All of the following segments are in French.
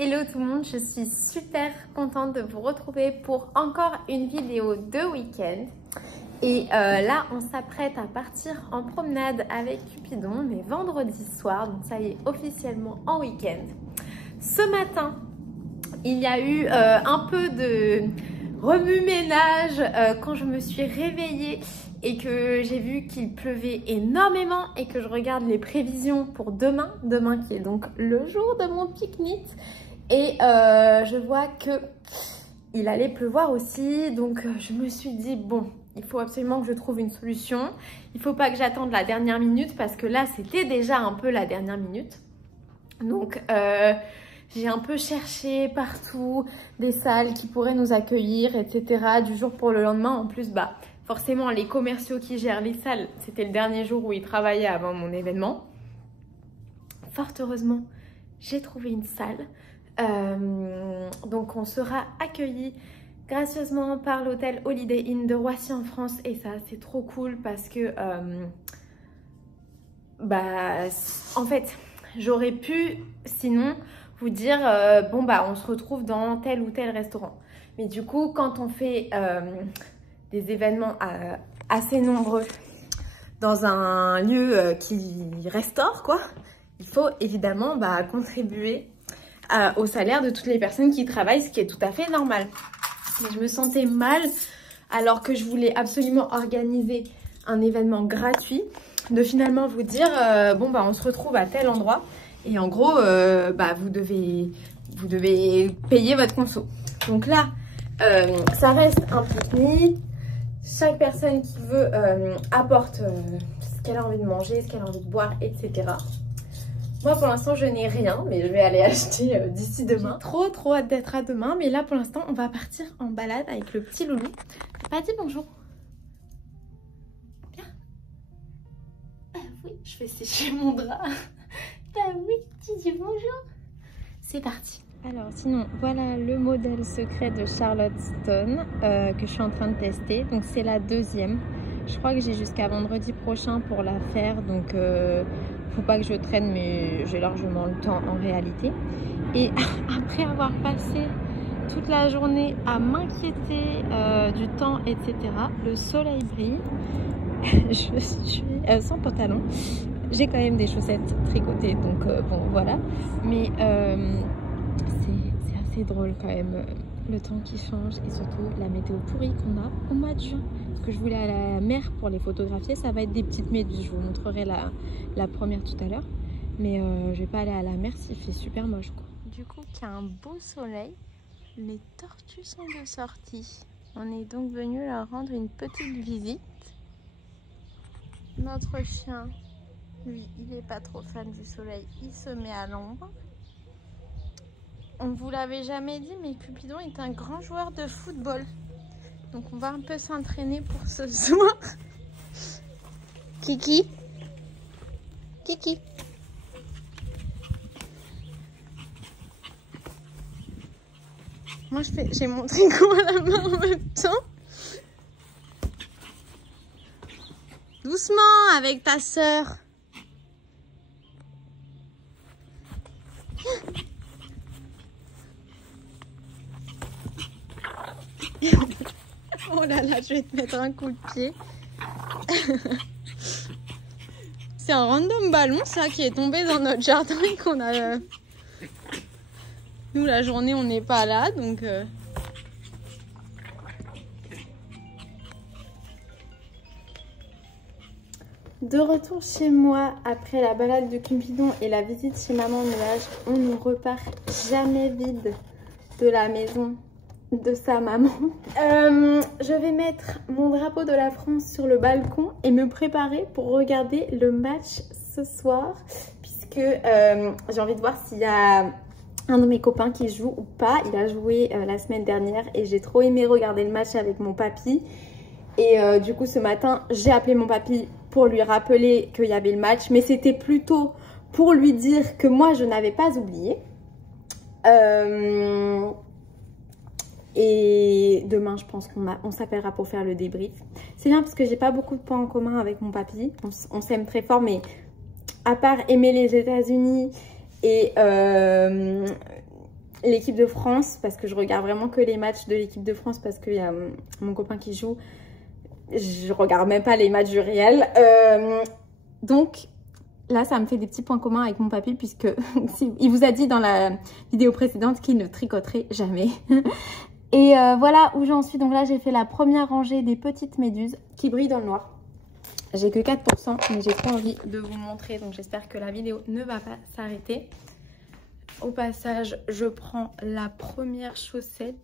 Hello tout le monde, je suis super contente de vous retrouver pour encore une vidéo de week-end. Et là, on s'apprête à partir en promenade avec Cupidon, mais vendredi soir, donc ça y est, officiellement en week-end. Ce matin, il y a eu un peu de remue-ménage quand je me suis réveillée et que j'ai vu qu'il pleuvait énormément et que je regarde les prévisions pour demain qui est donc le jour de mon pique-nique. Et je vois que il allait pleuvoir aussi, donc je me suis dit bon, il faut absolument que je trouve une solution. Il faut pas que j'attende la dernière minute parce que là c'était déjà un peu la dernière minute. Donc j'ai un peu cherché partout des salles qui pourraient nous accueillir, etc. du jour pour le lendemain. En plus, bah forcément les commerciaux qui gèrent les salles, c'était le dernier jour où ils travaillaient avant mon événement. Fort heureusement, j'ai trouvé une salle. Donc on sera accueillis gracieusement par l'hôtel Holiday Inn de Roissy en France et ça c'est trop cool parce que en fait j'aurais pu sinon vous dire bon bah on se retrouve dans tel ou tel restaurant, mais du coup quand on fait des événements assez nombreux dans un lieu qui restaure quoi, il faut évidemment contribuer au salaire de toutes les personnes qui travaillent, ce qui est tout à fait normal. Mais je me sentais mal alors que je voulais absolument organiser un événement gratuit, de finalement vous dire bon bah on se retrouve à tel endroit et en gros vous devez payer votre conso. Donc là ça reste un pique-nique, chaque personne qui veut apporte ce qu'elle a envie de manger, ce qu'elle a envie de boire, etc. Moi pour l'instant je n'ai rien, mais je vais aller acheter d'ici demain. Trop hâte d'être à demain, mais là pour l'instant on va partir en balade avec le petit loulou. T'as pas dit bonjour? Bien. Bah oui, je vais sécher mon drap. Bah oui, tu dis bonjour. C'est parti. Alors sinon voilà le modèle secret de Charlotte Stone que je suis en train de tester. Donc c'est la deuxième. Je crois que j'ai jusqu'à vendredi prochain pour la faire, donc faut pas que je traîne, mais j'ai largement le temps en réalité. Et après avoir passé toute la journée à m'inquiéter du temps, etc., le soleil brille. Je suis sans pantalon. J'ai quand même des chaussettes tricotées, donc bon voilà. Mais c'est assez drôle quand même, le temps qui change et surtout la météo pourrie qu'on a au mois de juin. Parce que je voulais aller à la mer pour les photographier, ça va être des petites méduses. Je vous montrerai la première tout à l'heure. Mais je vais pas aller à la mer s'il fait super moche quoi. Du coup, qu'il y a un beau soleil, les tortues sont de sortie. On est donc venu leur rendre une petite visite. Notre chien, lui, il est pas trop fan du soleil, il se met à l'ombre. On vous l'avait jamais dit, mais Cupidon est un grand joueur de football. Donc on va un peu s'entraîner pour ce soir. Kiki. Kiki. Moi j'ai mon tricot à la main en même temps. Doucement avec ta sœur. Oh là là, je vais te mettre un coup de pied. C'est un random ballon, ça, qui est tombé dans notre jardin et qu'on a... Nous, la journée, on n'est pas là, donc... De retour chez moi, après la balade de Cupidon et la visite chez Maman Nuage, on ne repart jamais vide de la maison de sa maman. Je vais mettre mon drapeau de la France sur le balcon et me préparer pour regarder le match ce soir, puisque j'ai envie de voir s'il y a un de mes copains qui joue ou pas. Il a joué la semaine dernière et j'ai trop aimé regarder le match avec mon papy. Et du coup ce matin j'ai appelé mon papy pour lui rappeler qu'il y avait le match, mais c'était plutôt pour lui dire que moi je n'avais pas oublié. Et demain, je pense qu'on s'appellera pour faire le débrief. C'est bien parce que j'ai pas beaucoup de points en commun avec mon papy. On s'aime très fort, mais à part aimer les États-Unis et l'équipe de France, parce que je regarde vraiment que les matchs de l'équipe de France, parce qu'il y a mon copain qui joue. Je regarde même pas les matchs du Real. Donc là, ça me fait des petits points communs avec mon papy, puisque il vous a dit dans la vidéo précédente qu'il ne tricoterait jamais. Et voilà où j'en suis. Donc là, j'ai fait la première rangée des petites méduses qui brillent dans le noir. J'ai que 4%, mais j'ai trop envie de vous montrer. Donc j'espère que la vidéo ne va pas s'arrêter. Au passage, je prends la première chaussette.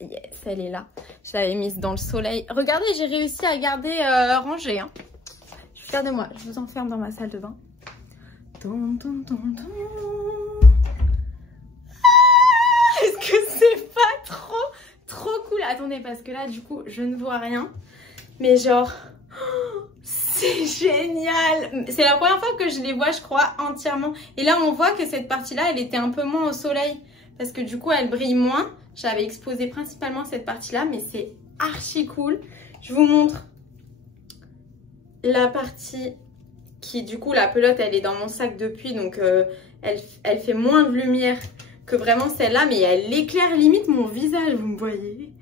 Yes, elle est là. Je l'avais mise dans le soleil. Regardez, j'ai réussi à garder rangée. Hein. Je suis fière de moi. Je vous enferme dans ma salle de bain. Est-ce que c'est pas trop cool? Attendez, parce que là, du coup, je ne vois rien. Mais genre, c'est génial! C'est la première fois que je les vois, je crois, entièrement. Et là, on voit que cette partie-là, elle était un peu moins au soleil. Parce que du coup, elle brille moins. J'avais exposé principalement cette partie-là, mais c'est archi cool. Je vous montre la partie qui, du coup, la pelote, elle est dans mon sac depuis. Donc, elle fait moins de lumière que vraiment celle-là. Mais elle éclaire limite mon visage, vous me voyez.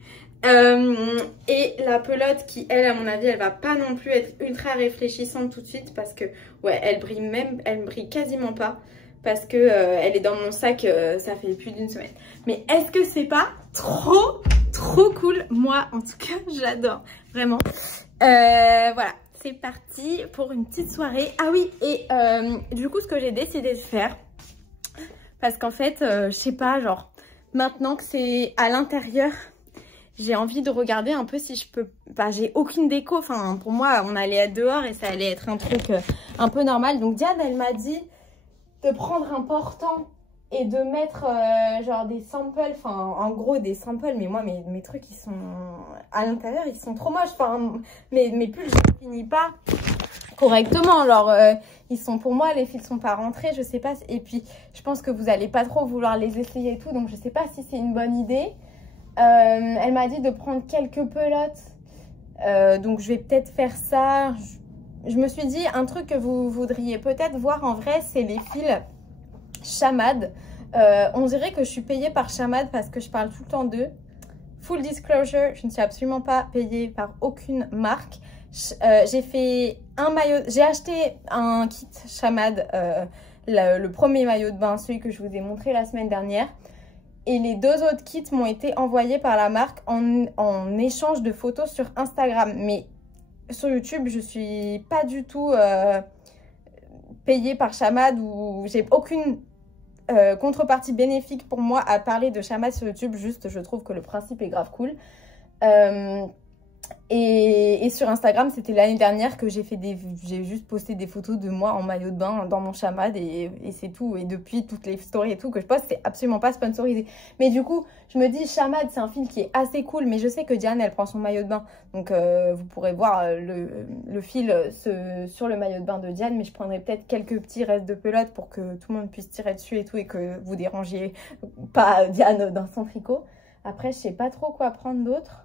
Et la pelote qui, elle, à mon avis, elle va pas non plus être ultra réfléchissante tout de suite. Parce que, ouais, elle brille quasiment pas. Parce que elle est dans mon sac, ça fait plus d'une semaine. Mais est-ce que c'est pas trop cool? Moi, en tout cas, j'adore. Vraiment. Voilà, c'est parti pour une petite soirée. Ah oui, et du coup, ce que j'ai décidé de faire, parce qu'en fait, je sais pas, genre, maintenant que c'est à l'intérieur, j'ai envie de regarder un peu si je peux... Enfin, j'ai aucune déco. Enfin, pour moi, on allait être dehors et ça allait être un truc un peu normal. Donc, Diane, elle m'a dit de prendre un portant et de mettre genre des samples, enfin en gros des samples, mais moi mes trucs ils sont à l'intérieur, ils sont trop moches, enfin mes pulls je les finis pas correctement, alors ils sont, pour moi les fils sont pas rentrés, je sais pas, et puis je pense que vous allez pas trop vouloir les essayer et tout, donc je sais pas si c'est une bonne idée. Elle m'a dit de prendre quelques pelotes, donc je vais peut-être faire ça. Je me suis dit, un truc que vous voudriez peut-être voir en vrai, c'est les fils Chamad. On dirait que je suis payée par Chamad parce que je parle tout le temps d'eux. Full disclosure, je ne suis absolument pas payée par aucune marque. J'ai fait un maillot, j'ai acheté un kit Chamad, le premier maillot de bain, celui que je vous ai montré la semaine dernière. Et les deux autres kits m'ont été envoyés par la marque en échange de photos sur Instagram. Mais sur YouTube, je suis pas du tout payée par Chamad, ou j'ai aucune contrepartie bénéfique pour moi à parler de Chamad sur YouTube. Juste, je trouve que le principe est grave cool. Et sur Instagram, c'était l'année dernière que j'ai juste posté des photos de moi en maillot de bain dans mon Chamad et c'est tout. Et depuis, toutes les stories et tout que je poste, c'est absolument pas sponsorisé. Mais du coup, je me dis, Chamad, c'est un fil qui est assez cool, mais je sais que Diane, elle prend son maillot de bain. Donc, vous pourrez voir le fil sur le maillot de bain de Diane, mais je prendrai peut-être quelques petits restes de pelote pour que tout le monde puisse tirer dessus et tout, et que vous dérangiez pas Diane dans son tricot. Après, je sais pas trop quoi prendre d'autre.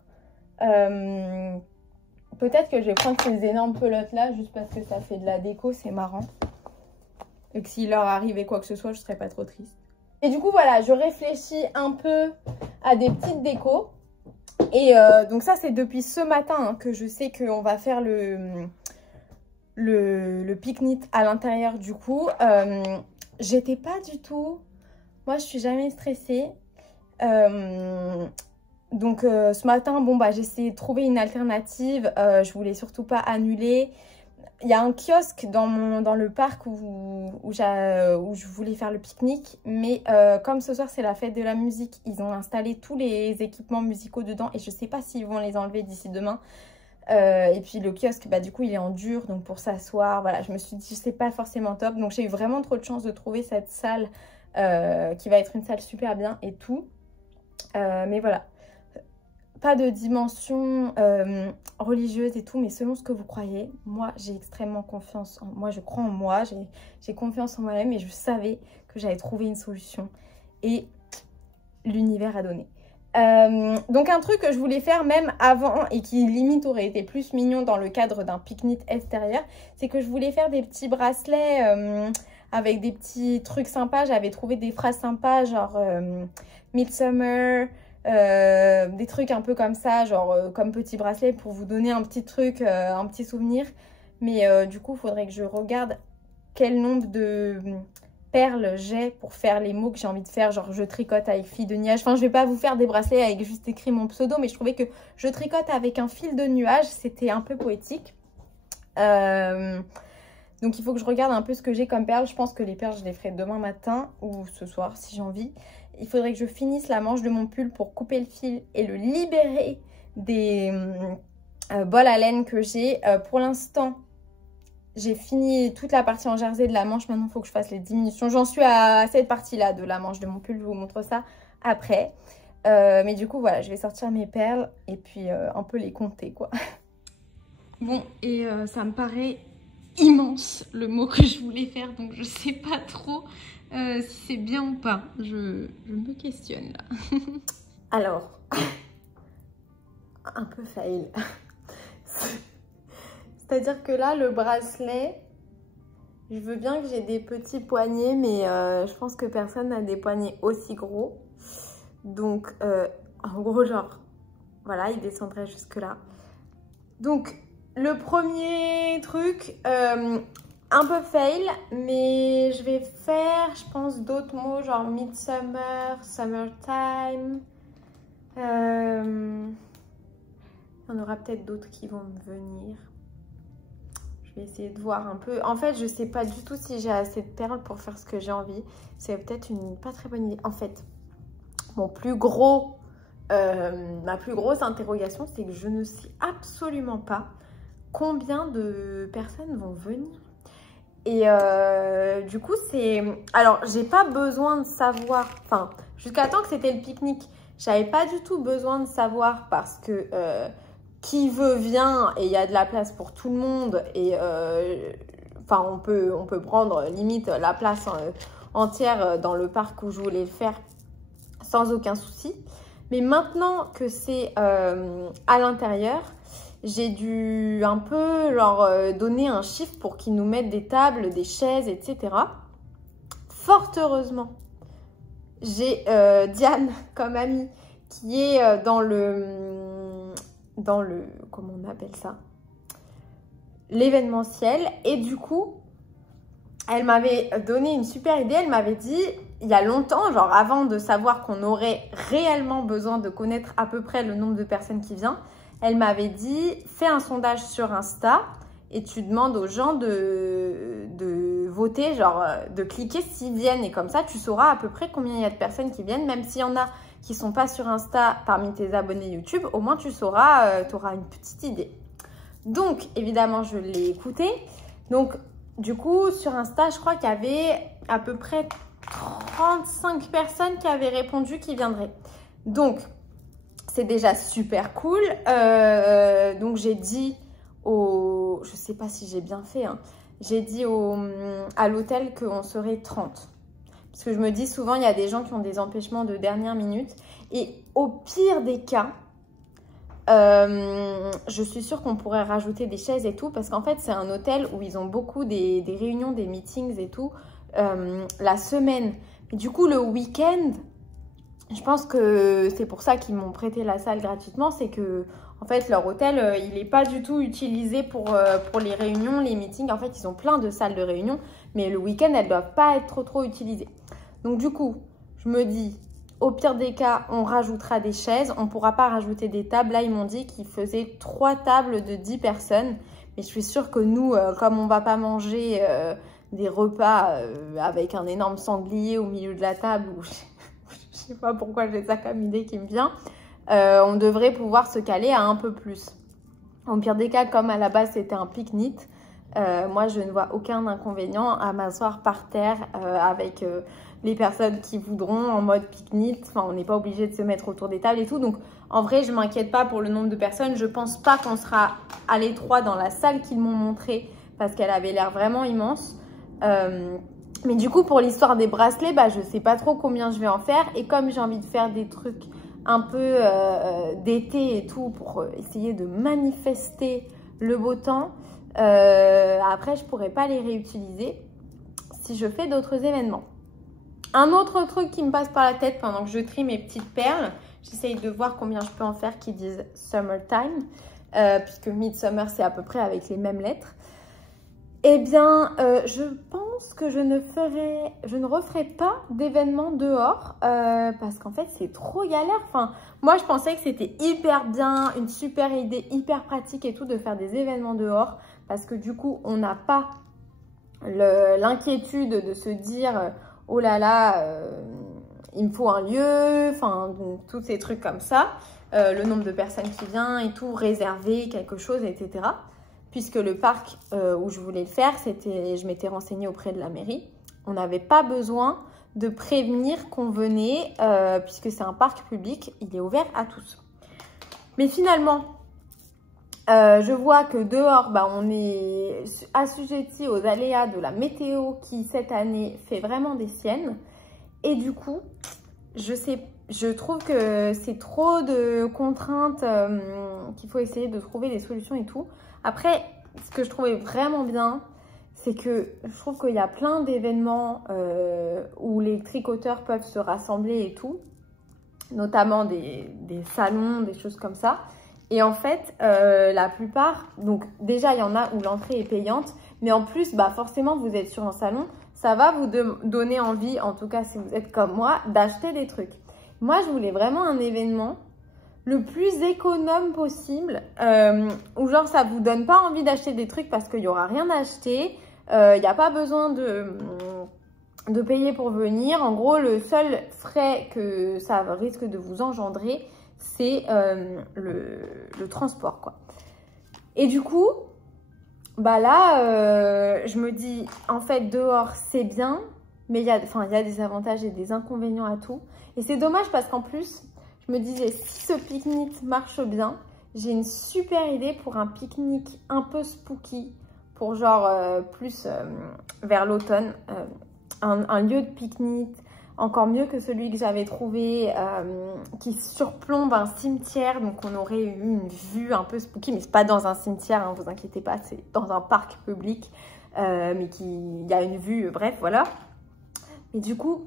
Peut-être que je vais prendre ces énormes pelotes là juste parce que ça fait de la déco, c'est marrant, et que s'il leur arrivait quoi que ce soit, je serais pas trop triste. Et du coup voilà, je réfléchis un peu à des petites décos, et donc ça c'est depuis ce matin hein, que je sais qu'on va faire le pique-nique à l'intérieur. Du coup j'étais pas du tout, moi je suis jamais stressée. Donc ce matin, bon bah j'ai essayé de trouver une alternative, je voulais surtout pas annuler. Il y a un kiosque dans le parc où je voulais faire le pique-nique, mais comme ce soir c'est la fête de la musique, ils ont installé tous les équipements musicaux dedans et je sais pas s'ils vont les enlever d'ici demain. Et puis le kiosque, bah du coup il est en dur, donc pour s'asseoir, voilà, je me suis dit c'est pas forcément top. Donc j'ai eu vraiment trop de chance de trouver cette salle qui va être une salle super bien et tout. Mais voilà. Pas de dimension religieuse et tout, mais selon ce que vous croyez, moi j'ai extrêmement confiance en moi, je crois en moi, j'ai confiance en moi-même et je savais que j'allais trouver une solution et l'univers a donné. Donc un truc que je voulais faire même avant et qui limite aurait été plus mignon dans le cadre d'un pique-nique extérieur, c'est que je voulais faire des petits bracelets avec des petits trucs sympas. J'avais trouvé des phrases sympas genre Midsummer, des trucs un peu comme ça, genre comme petit bracelet pour vous donner un petit truc, un petit souvenir. Mais du coup, il faudrait que je regarde quel nombre de perles j'ai pour faire les mots que j'ai envie de faire. Genre, je tricote avec fil de nuage. Enfin, je vais pas vous faire des bracelets avec juste écrit mon pseudo, mais je trouvais que je tricote avec un fil de nuage. C'était un peu poétique. Donc, il faut que je regarde un peu ce que j'ai comme perles. Je pense que les perles, je les ferai demain matin ou ce soir, si j'ai envie. Il faudrait que je finisse la manche de mon pull pour couper le fil et le libérer des bols à laine que j'ai. Pour l'instant, j'ai fini toute la partie en jersey de la manche. Maintenant, il faut que je fasse les diminutions. J'en suis à cette partie-là de la manche de mon pull. Je vous montre ça après. Mais du coup, voilà, je vais sortir mes perles et puis un peu les compter, quoi. Bon, et ça me paraît immense, le mot que je voulais faire. Donc, je sais pas trop si c'est bien ou pas. Je me questionne, là. Alors, un peu fail. C'est-à-dire que là, le bracelet, je veux bien que j'ai des petits poignets, mais je pense que personne n'a des poignets aussi gros. Donc, en gros, genre, voilà, il descendrait jusque là. Donc, le premier truc, un peu fail, mais je vais faire, je pense, d'autres mots, genre midsummer, summertime. Il y en aura peut-être d'autres qui vont me venir. Je vais essayer de voir un peu. En fait, je sais pas du tout si j'ai assez de perles pour faire ce que j'ai envie. C'est peut-être une pas très bonne idée. En fait, ma plus grosse interrogation, c'est que je ne sais absolument pas combien de personnes vont venir. Et du coup, c'est... Alors, j'ai pas besoin de savoir... Enfin, jusqu'à temps que c'était le pique-nique, j'avais pas du tout besoin de savoir parce que... qui veut vient et il y a de la place pour tout le monde et enfin on peut prendre limite la place entière dans le parc où je voulais le faire sans aucun souci. Mais maintenant que c'est à l'intérieur, j'ai dû un peu leur donner un chiffre pour qu'ils nous mettent des tables, des chaises, etc. Fort heureusement, j'ai Diane comme amie qui est dans le, comment on appelle ça, l'événementiel. Et du coup, elle m'avait donné une super idée. Elle m'avait dit, il y a longtemps, genre avant de savoir qu'on aurait réellement besoin de connaître à peu près le nombre de personnes qui viennent, elle m'avait dit, fais un sondage sur Insta et tu demandes aux gens de voter, genre de cliquer s'ils viennent. Et comme ça, tu sauras à peu près combien il y a de personnes qui viennent, même s'il y en a qui ne sont pas sur Insta parmi tes abonnés YouTube, au moins tu sauras, tu auras une petite idée. Donc, évidemment, je l'ai écouté. Donc, du coup, sur Insta, je crois qu'il y avait à peu près 35 personnes qui avaient répondu qui viendraient. Donc, c'est déjà super cool. Donc, j'ai dit au... Je sais pas si j'ai bien fait, hein. J'ai dit à l'hôtel qu'on serait 30. Parce que je me dis souvent, il y a des gens qui ont des empêchements de dernière minute. Et au pire des cas, je suis sûre qu'on pourrait rajouter des chaises et tout. Parce qu'en fait, c'est un hôtel où ils ont beaucoup des réunions, des meetings et tout la semaine. Et du coup, le week-end, je pense que c'est pour ça qu'ils m'ont prêté la salle gratuitement. C'est que, en fait, leur hôtel, il n'est pas du tout utilisé pour les réunions, les meetings. En fait, ils ont plein de salles de réunion. Mais le week-end, elles ne doivent pas être trop utilisées. Donc du coup, je me dis, au pire des cas, on rajoutera des chaises. On ne pourra pas rajouter des tables. Là, ils m'ont dit qu'ils faisaient 3 tables de 10 personnes. Mais je suis sûre que nous, comme on ne va pas manger des repas avec un énorme sanglier au milieu de la table, ou je ne sais pas pourquoi j'ai ça comme idée qui me vient, on devrait pouvoir se caler à un peu plus. Au pire des cas, comme à la base, c'était un pique-nique, moi, je ne vois aucun inconvénient à m'asseoir par terre avec les personnes qui voudront en mode pique-nique. Enfin, on n'est pas obligé de se mettre autour des tables et tout. Donc, en vrai, je ne m'inquiète pas pour le nombre de personnes. Je ne pense pas qu'on sera à l'étroit dans la salle qu'ils m'ont montrée parce qu'elle avait l'air vraiment immense. Mais du coup, pour l'histoire des bracelets, bah, je ne sais pas trop combien je vais en faire. Et comme j'ai envie de faire des trucs un peu d'été et tout pour essayer de manifester le beau temps, après, je ne pourrais pas les réutiliser si je fais d'autres événements. Un autre truc qui me passe par la tête pendant que je trie mes petites perles, j'essaye de voir combien je peux en faire qui disent summertime, puisque midsummer c'est à peu près avec les mêmes lettres. Eh bien, je pense que je ne referai pas d'événements dehors parce qu'en fait, c'est trop galère. Enfin, moi, je pensais que c'était hyper bien, une super idée, hyper pratique et tout de faire des événements dehors parce que du coup, on n'a pas l'inquiétude de se dire « Oh là là, il me faut un lieu », enfin, tous ces trucs comme ça, le nombre de personnes qui viennent et tout, réserver quelque chose, etc. Puisque le parc où je voulais le faire, je m'étais renseignée auprès de la mairie. On n'avait pas besoin de prévenir qu'on venait, puisque c'est un parc public, il est ouvert à tous. Mais finalement, je vois que dehors, on est assujetti aux aléas de la météo qui, cette année, fait vraiment des siennes. Et du coup, je trouve que c'est trop de contraintes, qu'il faut essayer de trouver des solutions et tout. Après, ce que je trouvais vraiment bien, c'est que je trouve qu'il y a plein d'événements où les tricoteurs peuvent se rassembler et tout, notamment des salons, des choses comme ça. Et en fait, la plupart, donc déjà il y en a où l'entrée est payante, mais en plus, forcément vous êtes sur un salon, ça va vous donner envie, en tout cas si vous êtes comme moi, d'acheter des trucs. Moi, je voulais vraiment un événement le plus économe possible, où genre ça vous donne pas envie d'acheter des trucs parce qu'il y aura rien à acheter, il n'y a pas besoin de payer pour venir. En gros, le seul frais que ça risque de vous engendrer, c'est le transport, quoi. Et du coup, là, je me dis, en fait, dehors, c'est bien, mais il y a des avantages et des inconvénients à tout. Et c'est dommage parce qu'en plus, je me disais, si ce pique-nique marche bien, j'ai une super idée pour un pique-nique un peu spooky, pour genre plus vers l'automne. Un lieu de pique-nique encore mieux que celui que j'avais trouvé, qui surplombe un cimetière. Donc on aurait eu une vue un peu spooky, mais c'est pas dans un cimetière, hein, vous inquiétez pas, c'est dans un parc public, mais il y a une vue, bref, voilà. Et du coup,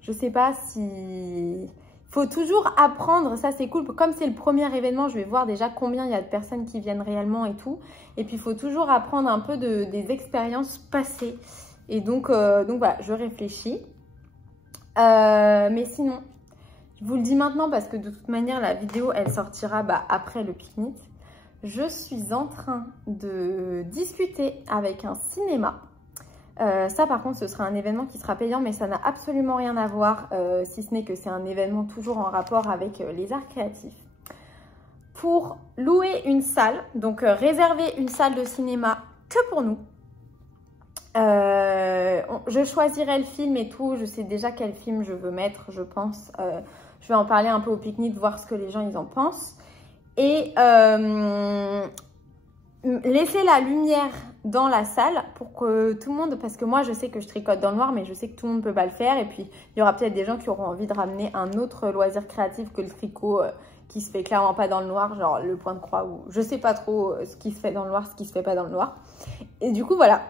je sais pas si... Faut toujours apprendre, ça c'est cool. Comme c'est le premier événement, je vais voir déjà combien il y a de personnes qui viennent réellement et tout. Et puis il faut toujours apprendre un peu des expériences passées. Et donc voilà, je réfléchis. Mais sinon, je vous le dis maintenant parce que de toute manière, la vidéo, elle sortira après le pique-nique. Je suis en train de discuter avec un cinéma. Ça par contre ce sera un événement qui sera payant, mais ça n'a absolument rien à voir, si ce n'est que c'est un événement toujours en rapport avec les arts créatifs, pour louer une salle, donc réserver une salle de cinéma que pour nous. Je choisirai le film et tout, je sais déjà quel film je veux mettre, je pense. Je vais en parler un peu au pique-nique, voir ce que les gens ils en pensent. Et laisser la lumière dans la salle pour que tout le monde, parce que moi je sais que je tricote dans le noir, mais je sais que tout le monde ne peut pas le faire, et puis il y aura peut-être des gens qui auront envie de ramener un autre loisir créatif que le tricot, qui se fait clairement pas dans le noir, genre le point de croix, ou je sais pas trop ce qui se fait dans le noir, ce qui se fait pas dans le noir. Et du coup voilà,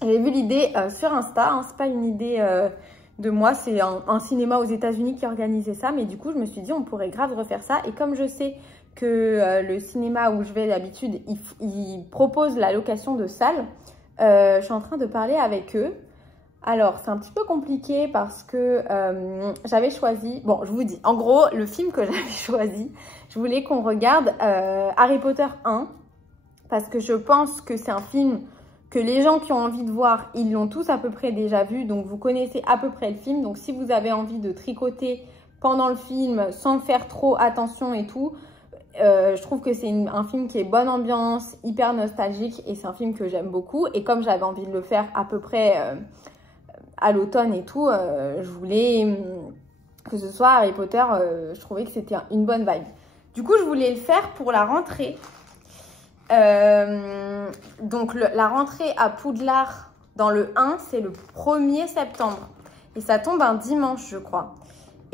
j'ai vu l'idée sur Insta, hein, c'est pas une idée de moi, c'est un cinéma aux États-Unis qui organisait ça, mais du coup je me suis dit on pourrait grave refaire ça. Et comme je sais que le cinéma où je vais d'habitude, il propose la location de salles, je suis en train de parler avec eux. Alors c'est un petit peu compliqué parce que j'avais choisi, bon je vous dis, en gros le film que j'avais choisi, je voulais qu'on regarde Harry Potter 1, parce que je pense que c'est un film que les gens qui ont envie de voir, ils l'ont tous à peu près déjà vu, donc vous connaissez à peu près le film. Donc si vous avez envie de tricoter pendant le film sans faire trop attention et tout, je trouve que c'est un film qui est bonne ambiance, hyper nostalgique, et c'est un film que j'aime beaucoup. Et comme j'avais envie de le faire à peu près à l'automne et tout, je voulais que ce soit Harry Potter, je trouvais que c'était une bonne vibe. Du coup, je voulais le faire pour la rentrée. Donc la rentrée à Poudlard dans le 1, c'est le 1er septembre. Et ça tombe un dimanche, je crois.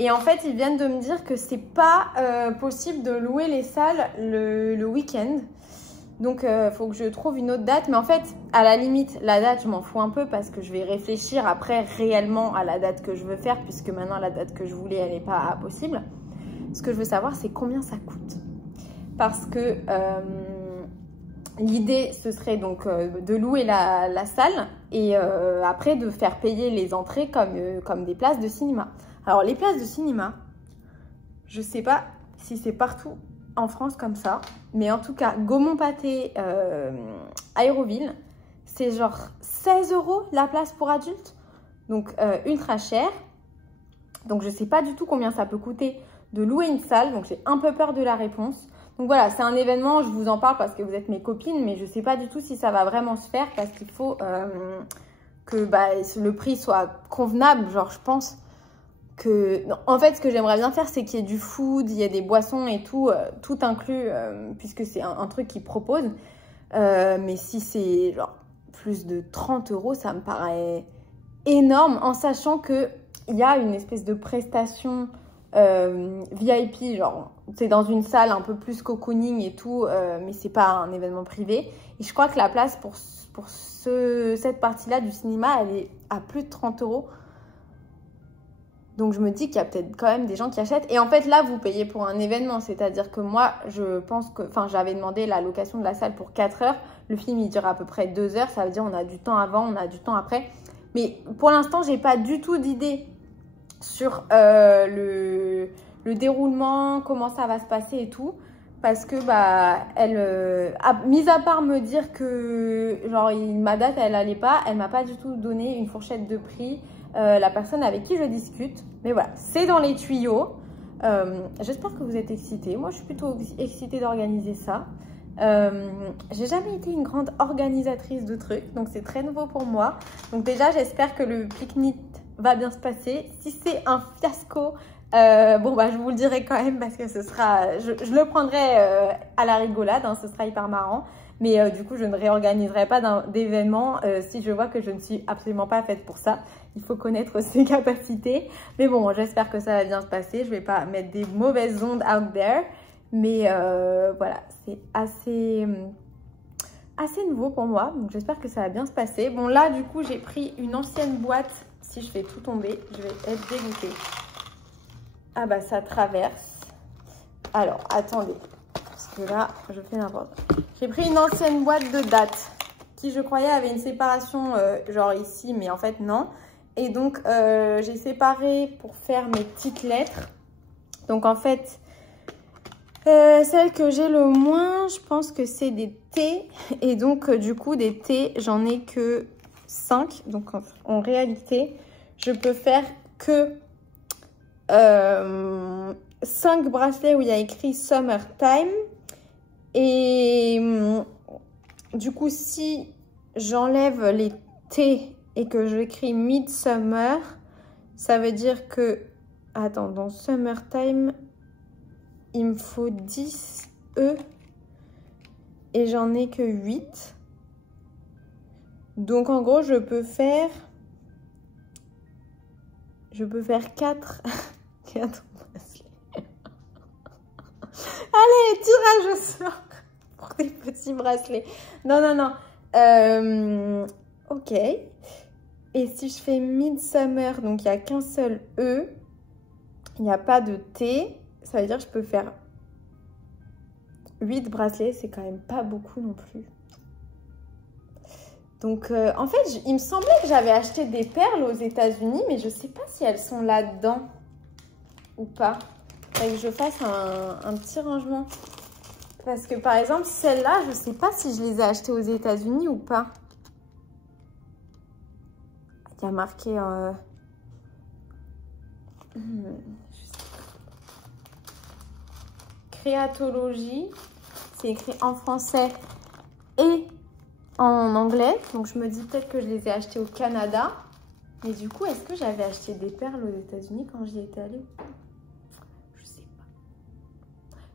Et en fait, ils viennent de me dire que c'est pas possible de louer les salles le week-end. Donc, faut que je trouve une autre date. Mais en fait, à la limite, la date, je m'en fous un peu parce que je vais réfléchir après réellement à la date que je veux faire puisque maintenant, la date que je voulais, elle n'est pas possible. Ce que je veux savoir, c'est combien ça coûte. Parce que l'idée, ce serait donc de louer la salle et après de faire payer les entrées comme des places de cinéma. Alors, les places de cinéma, je sais pas si c'est partout en France comme ça, mais en tout cas, Gaumont-Pâté, Aéroville, c'est genre 16 € la place pour adultes, donc ultra cher. Donc, je sais pas du tout combien ça peut coûter de louer une salle, donc j'ai un peu peur de la réponse. Donc voilà, c'est un événement, je vous en parle parce que vous êtes mes copines, mais je sais pas du tout si ça va vraiment se faire parce qu'il faut que le prix soit convenable, genre je pense. Non, en fait, ce que j'aimerais bien faire, c'est qu'il y ait du food, il y ait des boissons et tout, tout inclus, puisque c'est un truc qu'ils proposent. Mais si c'est genre plus de 30 €, ça me paraît énorme, en sachant qu'il y a une espèce de prestation VIP, genre c'est dans une salle un peu plus cocooning et tout, mais c'est pas un événement privé. Et je crois que la place pour cette partie-là du cinéma, elle est à plus de 30 €. Donc, je me dis qu'il y a peut-être quand même des gens qui achètent. Et en fait, là, vous payez pour un événement. C'est-à-dire que moi, je pense que... Enfin, j'avais demandé la location de la salle pour 4 heures. Le film, il dure à peu près 2 heures. Ça veut dire on a du temps avant, on a du temps après. Mais pour l'instant, j'ai pas du tout d'idée sur le déroulement, comment ça va se passer et tout. Parce que, mis à part me dire que, genre, ma date, elle allait pas, elle m'a pas du tout donné une fourchette de prix. La personne avec qui je discute. Mais voilà, c'est dans les tuyaux. J'espère que vous êtes excités. Moi, je suis plutôt excitée d'organiser ça. J'ai jamais été une grande organisatrice de trucs, donc c'est très nouveau pour moi. Donc déjà, j'espère que le pique-nique va bien se passer. Si c'est un fiasco, je vous le dirai quand même parce que ce sera... Je le prendrai à la rigolade, hein, ce sera hyper marrant. Mais du coup, je ne réorganiserai pas d'événement si je vois que je ne suis absolument pas faite pour ça. Il faut connaître ses capacités. Mais bon, j'espère que ça va bien se passer. Je ne vais pas mettre des mauvaises ondes out there. Mais voilà, c'est assez nouveau pour moi. Donc, j'espère que ça va bien se passer. Bon, là, du coup, j'ai pris une ancienne boîte. Si je fais tout tomber, je vais être dégoûtée. Ah bah, ça traverse. Alors, attendez. Parce que là, je fais n'importe quoi. J'ai pris une ancienne boîte de dates qui, je croyais, avait une séparation genre ici, mais en fait, non. Et donc, j'ai séparé pour faire mes petites lettres. Donc, en fait, celle que j'ai le moins, je pense que c'est des T. Et donc, du coup, des T, j'en ai que 5. Donc, en réalité, je peux faire que 5 bracelets où il y a écrit Summertime. Et du coup, si j'enlève les T et que j'écris Midsummer, ça veut dire que... Attends, dans Summertime, il me faut 10 E et j'en ai que 8. Donc, en gros, je peux faire 4 bracelets. Allez, tirage au sort pour des petits bracelets. Non. Ok. Et si je fais Midsummer, donc il n'y a qu'un seul E, il n'y a pas de T, ça veut dire que je peux faire 8 bracelets. C'est quand même pas beaucoup non plus. Donc, en fait, il me semblait que j'avais acheté des perles aux États-Unis, mais je ne sais pas si elles sont là-dedans ou pas. Il faudrait que je fasse un petit rangement. Parce que, par exemple, celles-là, je ne sais pas si je les ai achetées aux États-Unis ou pas. Il y a marqué... Créatologie. C'est écrit en français et en anglais. Donc, je me dis peut-être que je les ai achetées au Canada. Mais du coup, est-ce que j'avais acheté des perles aux États-Unis quand j'y étais allée? Je sais pas.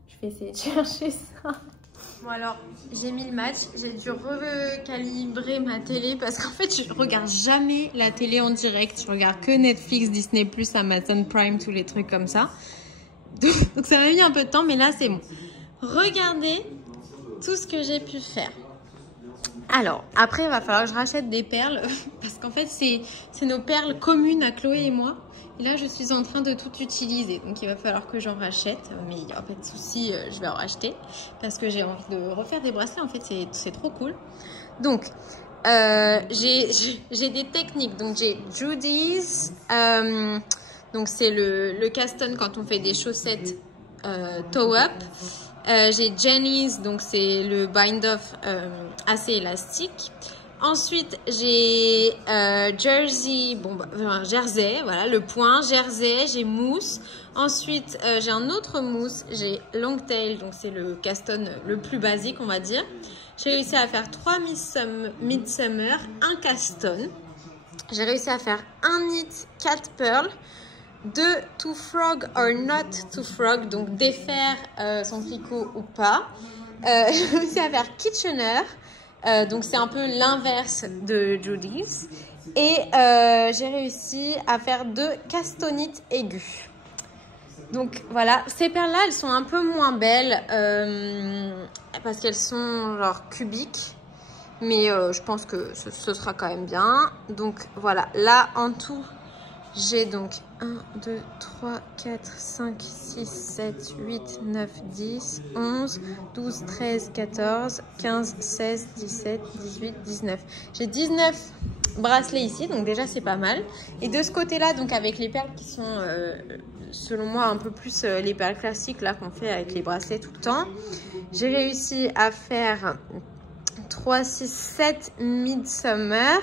Je vais essayer de chercher ça. Bon alors, j'ai mis le match. J'ai dû recalibrer ma télé parce qu'en fait, je regarde jamais la télé en direct. Je regarde que Netflix, Disney+, Amazon Prime, tous les trucs comme ça. Donc ça m'a mis un peu de temps, mais là, c'est bon. Regardez tout ce que j'ai pu faire. Alors, après, il va falloir que je rachète des perles parce qu'en fait, c'est nos perles communes à Chloé et moi. Et là, je suis en train de tout utiliser. Donc, il va falloir que j'en rachète. Mais il n'y a pas de souci, je vais en racheter parce que j'ai envie de refaire des bracelets. En fait, c'est trop cool. Donc, j'ai des techniques. Donc, j'ai Judy's. Donc, c'est le Caston quand on fait des chaussettes toe-up. J'ai Jenny's, donc c'est le bind-off assez élastique. Ensuite, j'ai Jersey, Jersey, voilà, le point, Jersey, j'ai mousse. Ensuite, j'ai un autre mousse, j'ai Longtail, donc c'est le Caston le plus basique, on va dire. J'ai réussi à faire 3 Midsummer, un Caston. J'ai réussi à faire un knit 4 pearls. 2 to frog or not to frog, donc défaire son tricot ou pas. J'ai réussi à faire Kitchener, donc c'est un peu l'inverse de Judy's. Et j'ai réussi à faire 2 castonites aigus. Donc voilà, ces perles-là, elles sont un peu moins belles parce qu'elles sont genre cubiques. Mais je pense que ce sera quand même bien. Donc voilà, là en tout, j'ai donc 1, 2, 3, 4, 5, 6, 7, 8, 9, 10, 11, 12, 13, 14, 15, 16, 17, 18, 19. J'ai 19 bracelets ici, donc déjà c'est pas mal. Et de ce côté-là, donc avec les perles qui sont, selon moi, un peu plus les perles classiques là qu'on fait avec les bracelets tout le temps, j'ai réussi à faire 3, 6, 7 Midsummer.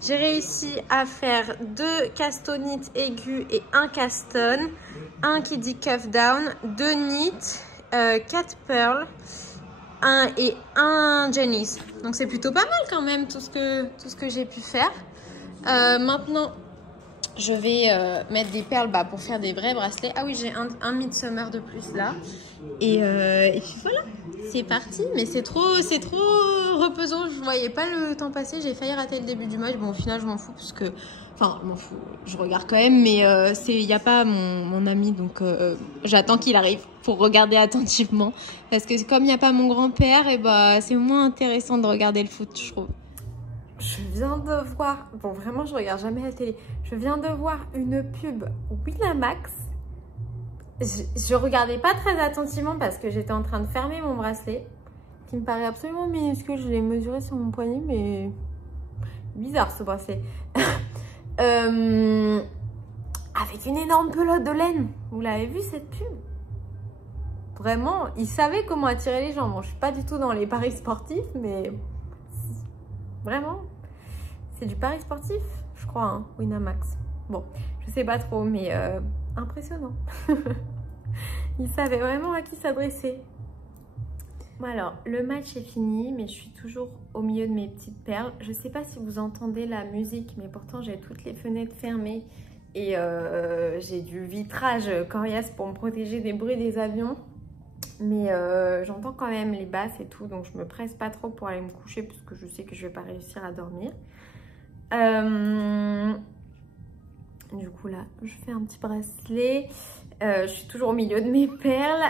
J'ai réussi à faire 2 castonites aigus et un caston, un qui dit cuff down, 2 knits, 4 pearls, et un Jenny's. Donc c'est plutôt pas mal quand même tout ce que j'ai pu faire. Maintenant, je vais mettre des perles pour faire des vrais bracelets. Ah oui, j'ai un Midsummer de plus là. Et puis voilà, c'est parti. Mais c'est trop reposant. Je voyais pas le temps passer. J'ai failli rater le début du match. Bon, au final, je m'en fous parce que... Enfin, je m'en fous. Je regarde quand même. Mais il n'y a pas mon ami. Donc, j'attends qu'il arrive pour regarder attentivement. Parce que comme il n'y a pas mon grand-père, et c'est moins intéressant de regarder le foot, je trouve. Je viens de voir, bon vraiment je regarde jamais la télé, je viens de voir une pub Winamax. Je regardais pas très attentivement parce que j'étais en train de fermer mon bracelet, qui me paraît absolument minuscule. Je l'ai mesuré sur mon poignet, mais bizarre ce bracelet. Avec une énorme pelote de laine. Vous l'avez vu cette pub? Vraiment, ils savaient comment attirer les gens. Bon, je suis pas du tout dans les paris sportifs, mais... Vraiment, c'est du pari sportif, je crois, hein, Winamax. Bon, je sais pas trop, mais impressionnant. Il savait vraiment à qui s'adresser. Bon alors, le match est fini, mais je suis toujours au milieu de mes petites perles. Je sais pas si vous entendez la musique, mais pourtant j'ai toutes les fenêtres fermées et j'ai du vitrage coriace pour me protéger des bruits des avions. Mais j'entends quand même les basses et tout, donc je me presse pas trop pour aller me coucher parce que je sais que je vais pas réussir à dormir. Du coup là, je fais un petit bracelet. Je suis toujours au milieu de mes perles.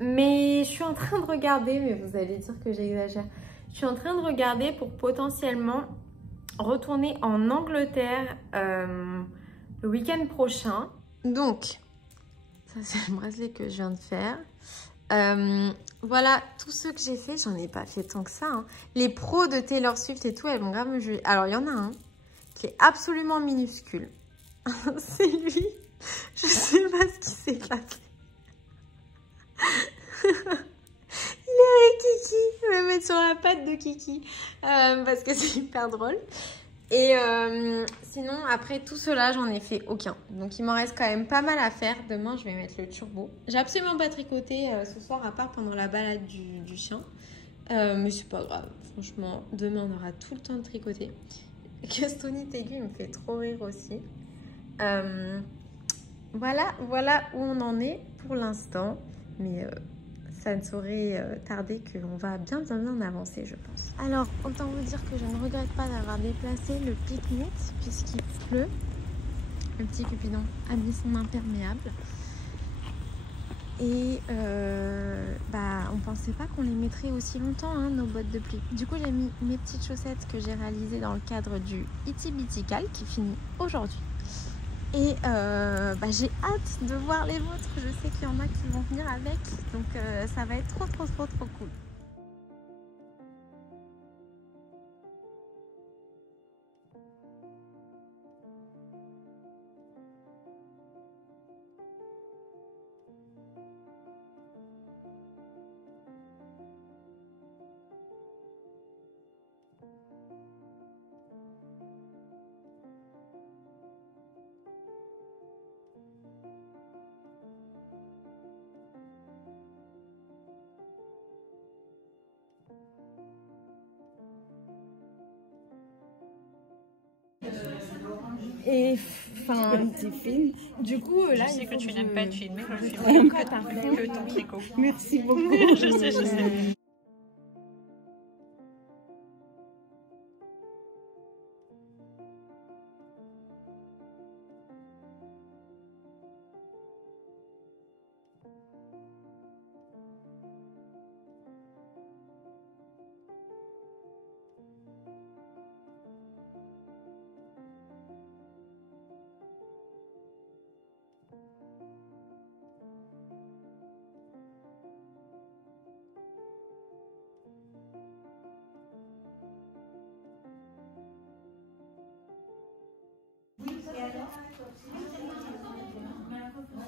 Mais je suis en train de regarder, mais vous allez dire que j'exagère. Je suis en train de regarder pour potentiellement retourner en Angleterre le week-end prochain. Donc... ça, c'est le bracelet que je viens de faire. Voilà, tous ceux que j'ai fait, j'en ai pas fait tant que ça. Hein. Les pros de Taylor Swift et tout, elles vont grave me juger. Alors, il y en a un qui est absolument minuscule. C'est lui. Je sais pas ce qui s'est passé. Il est avec Kiki. Je vais me mettre sur la patte de Kiki. Parce que c'est hyper drôle. Et sinon, après tout cela, j'en ai fait aucun. Donc, il m'en reste quand même pas mal à faire. Demain, je vais mettre le turbo. J'ai absolument pas tricoté ce soir, à part pendant la balade du chien. Mais c'est pas grave. Franchement, demain, on aura tout le temps de tricoter. Castonite aiguë, il me fait trop rire aussi. Voilà où on en est pour l'instant. Mais... ça ne saurait tarder qu'on va bien avancer, je pense. Alors, autant vous dire que je ne regrette pas d'avoir déplacé le pique-nique puisqu'il pleut. Le petit Cupidon a mis son imperméable. Et on pensait pas qu'on les mettrait aussi longtemps, hein, nos bottes de pluie. Du coup, j'ai mis mes petites chaussettes que j'ai réalisées dans le cadre du Itsy Bitsy Cal qui finit aujourd'hui. Et j'ai hâte de voir les vôtres. Je sais qu'il y en a qui vont venir avec, donc ça va être trop cool. Et enfin, du coup, là, je sais que tu n'aimes pas être filmé, je filme que ton tricot. Merci beaucoup. Je sais.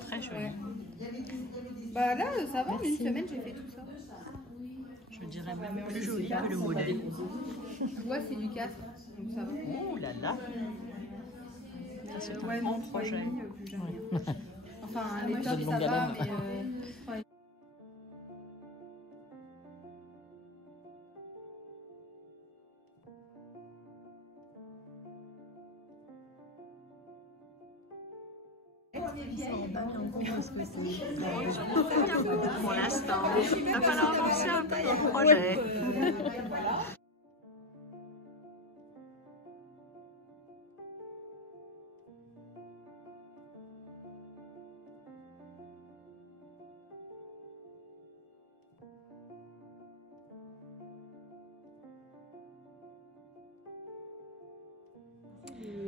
Très chouette. Bah là, ça va, en une semaine, j'ai fait tout ça. Je dirais même plus joli que le modèle. Ouais, c'est du 4, donc ça va. Oh là là. Ça, c'est un Ouais, grand non, projet. Enfin, les tops, ça va, mais... Pour l'instant, il va falloir avancer un peu dans le projet.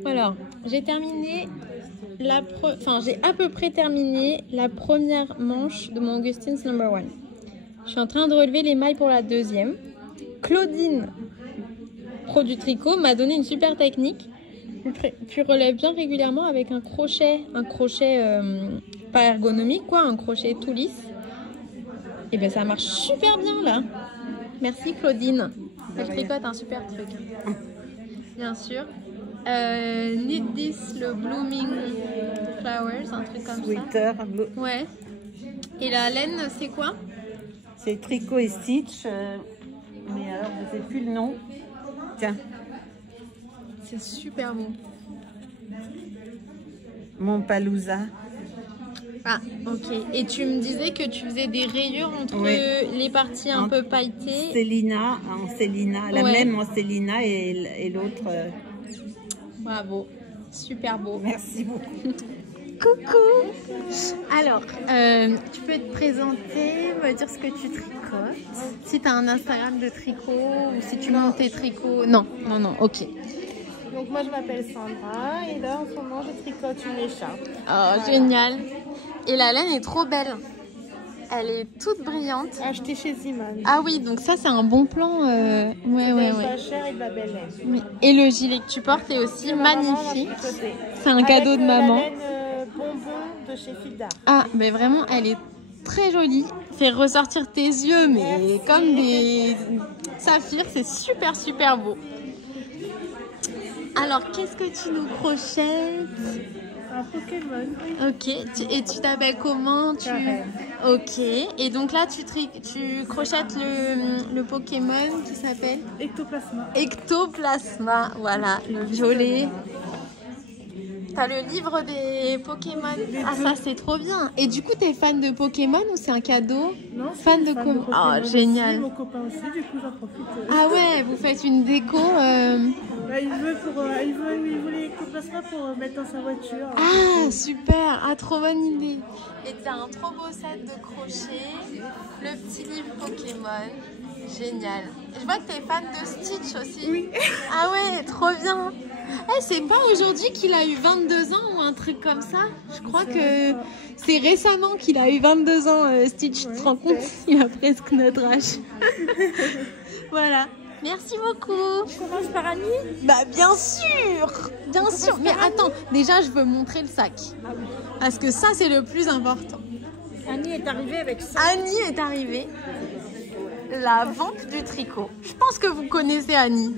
Alors, j'ai terminé j'ai à peu près terminé la première manche de mon Augustine's No. 1. Je suis en train de relever les mailles pour la deuxième. Claudine, pro du tricot, m'a donné une super technique. Tu relèves bien régulièrement avec un crochet pas ergonomique, quoi, un crochet tout lisse. Et bien ça marche super bien là. Merci Claudine. Je tricote un super truc. Bien sûr. Knit this, le Blooming Flowers, un truc comme Sweater, ça. Ouais. Et la laine, c'est quoi? c'est Tricot et Stitch, mais alors je sais plus le nom. Tiens, C'est super beau. mon Palooza. Ah, ok. Et tu me disais que tu faisais des rayures entre les parties un peu pailletées. Célina, en Célina, la même en Célina et l'autre. Bravo. Super beau. Merci beaucoup. Coucou. Alors, tu peux te présenter, me dire ce que tu tricotes. Si tu as un Instagram de tricot ou si tu montes tes tricots. Non, ok. Donc moi je m'appelle Sandra et là en ce moment je tricote une écharpe. Oh, génial. Et la laine est trop belle. Elle est toute brillante. Achetée chez Simone. Ah oui, donc ça c'est un bon plan. Ouais. Pas cher et de la belle laine. Oui. Et le gilet que tu portes est aussi magnifique. C'est C'est un cadeau de maman. La laine bonbon de chez Fildar. Ah, mais vraiment, elle est très jolie. Fait ressortir tes yeux, mais comme des saphirs, c'est super beau. Alors, qu'est-ce que tu nous crochettes? Un Pokémon. Ok, et tu t'appelles comment? Ok, et donc là, tu crochettes le Pokémon qui s'appelle Ectoplasma. Ectoplasma, voilà, le violet. t'as le livre des Pokémon. Ah, ça, c'est trop bien. Et du coup, t'es fan de Pokémon ou c'est un cadeau? Non, Fan de Pokémon Oh, aussi, génial. mon copain aussi, du coup, j'en profite. Ah ouais, vous faites une déco. Bah, il voulait qu'on passe pas pour mettre dans sa voiture. Ah, super. Ah, trop bonne idée. Et t'as un trop beau set de crochets. Le petit livre Pokémon. Génial. Et je vois que t'es fan de Stitch aussi. Oui. Ah ouais, trop bien. Eh, c'est pas aujourd'hui qu'il a eu 22 ans ou un truc comme ça? Je crois que c'est récemment qu'il a eu 22 ans, Stitch. Tu te rends compte? Il a presque notre âge. Voilà. Merci beaucoup. Je commence par Annie. Bah bien sûr. Bien sûr. Mais attends, déjà je veux montrer le sac. Ah oui. Parce que ça c'est le plus important. Annie est arrivée avec ça. Annie est arrivée. La vampe du tricot. Je pense que vous connaissez Annie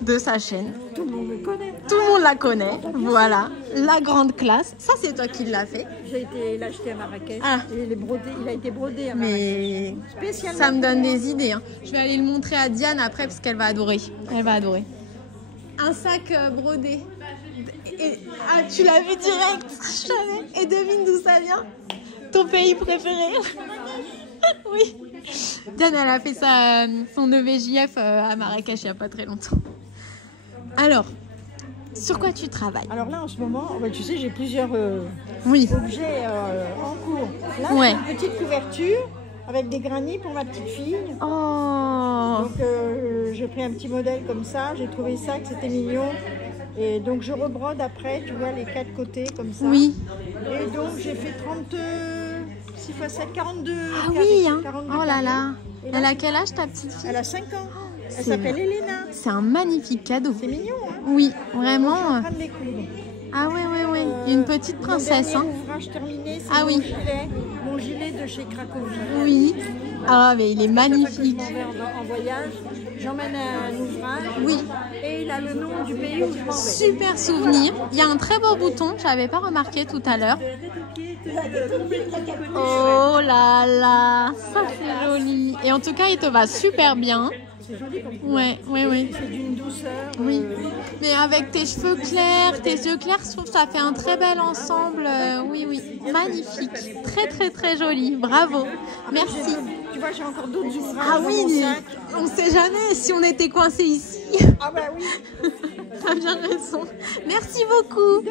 de sa chaîne. Tout le monde le connaît. Tout le monde la connaît. Voilà. La grande classe. Ça c'est toi qui l'as fait. J'ai été l'acheter à Marrakech. Ah. Et il a été brodé à Marrakech. Mais Spécialement. ça me donne des idées. Hein. Je vais aller le montrer à Diane après parce qu'elle va adorer. Elle va adorer. Un sac brodé. Ah, tu l'as vu direct. Je savais. Et devine d'où ça vient? Ton pays préféré? Oui. Diane, elle a fait son EVJF à Marrakech il n'y a pas très longtemps. Alors, sur quoi tu travailles? Alors là, en ce moment, bah, tu sais, j'ai plusieurs Oui. objets en cours. Là, Ouais. j'ai une petite couverture avec des granits pour ma petite fille. Oh. Donc, j'ai pris un petit modèle comme ça. J'ai trouvé ça, que c'était mignon. Et donc, je rebrode après, tu vois, les 4 côtés comme ça. Oui. Et donc, j'ai fait 6 x 7, 42. Ah carrés, oui, hein. 42 Oh là carrés. là. Et là, Elle a quel âge ta petite fille? Elle a 5 ans. Elle C'est s'appelle Elena. C'est un magnifique cadeau. C'est mignon, hein. Oui, Donc, je suis vraiment. en train de les coudre. Ah ouais, ouais, ouais. Une petite princesse. Mon Hein. dernier ouvrage terminé, c'est Ah mon, oui. mon gilet de chez Cracovie. Oui. Ah, mais il est Chaque fois que magnifique. je m'en vais en voyage, j'emmène un ouvrage. Oui. Et il a le nom du pays où je m'en vais. Super souvenir. Il y a un très beau bouton, je n'avais pas remarqué tout à l'heure. Oh là là, ça c'est joli. Et en tout cas, il te va super bien. C'est joli comme ça. Ouais, ouais, ouais. C'est d'une douceur. Oui. Mais avec tes cheveux clairs, tes yeux clairs, je trouve que ça fait un très bel ensemble. Oui, oui. Magnifique. Très, très, très joli. Bravo. Merci. Tu vois, j'ai encore d'autres ouvrages Ah dans oui, mon sac. on sait jamais si on était coincé ici. Ah bah oui. T'as bien raison. Merci beaucoup.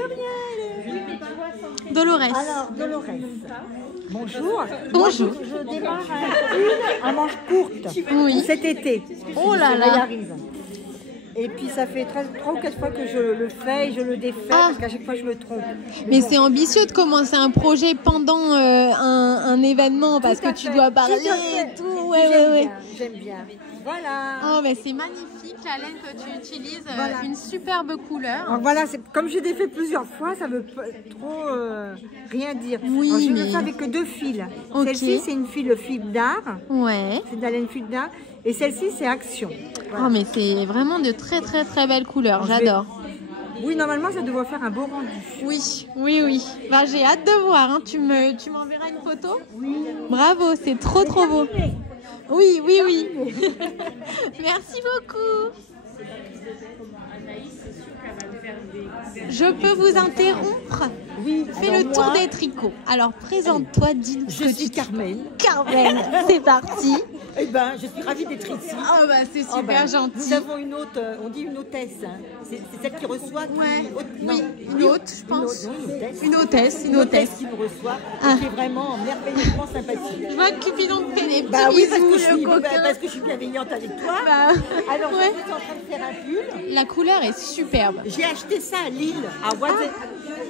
Dolores. Alors, Dolores. Bonjour. Bonjour. Moi, je démarre une à manches courtes Oui. cet été. Oh là Ça là. y arrive. Et puis ça fait 3 ou 4 fois que je le fais et je le défais parce qu'à chaque fois je me trompe. Mais bon. c'est ambitieux de commencer un projet pendant un événement parce Tout à que tu fait. dois parler Tout à fait. et tout. Ouais, J'aime ouais, ouais. bien, j'aime bien. Voilà. Oh, mais c'est magnifique la laine que tu utilises. Voilà. Une superbe couleur. Alors voilà, comme j'ai défait plusieurs fois, ça veut pas trop rien dire. Oui, Alors, je mais- le fais avec 2 fils. Ok. Celle-ci, c'est une fil d'art. Ouais. C'est de la laine fil d'art. Et celle-ci, c'est action. Voilà. Oh, mais c'est vraiment de très, très, très belles couleurs. Alors, je vais- J'adore. Oui, normalement, ça devrait faire un beau rendu. Oui, oui, oui. Bah, j'ai hâte de voir. Hein. Tu m'enverras une photo? Oui. Bravo, c'est trop, trop beau. Oui, oui, oui. Merci beaucoup. Je peux vous interrompre? Oui. Fais alors le tour moi, des tricots. Alors, présente-toi, dis-nous ce Je que suis tu Carmen. Carmen, c'est parti. Eh ben, je suis ravie d'être ici. Oh, bah, c'est Ah super ben, gentil. Nous avons une hôte, on dit une hôtesse. Hein. C'est celle qui reçoit. Ouais. Non, Oui, une hôte, je pense. Une hôtesse. Une hôtesse. Qui me reçoit. Ah. Qui est vraiment merveilleusement sympathique. Je vois que Cupidon te fait des petits Bah oui, parce bisous, que, je le suis, coquin. parce que je suis bienveillante avec toi. Bah, Alors, ouais. je suis en train de faire un pull. La couleur est superbe. J'ai acheté ça à Lille, à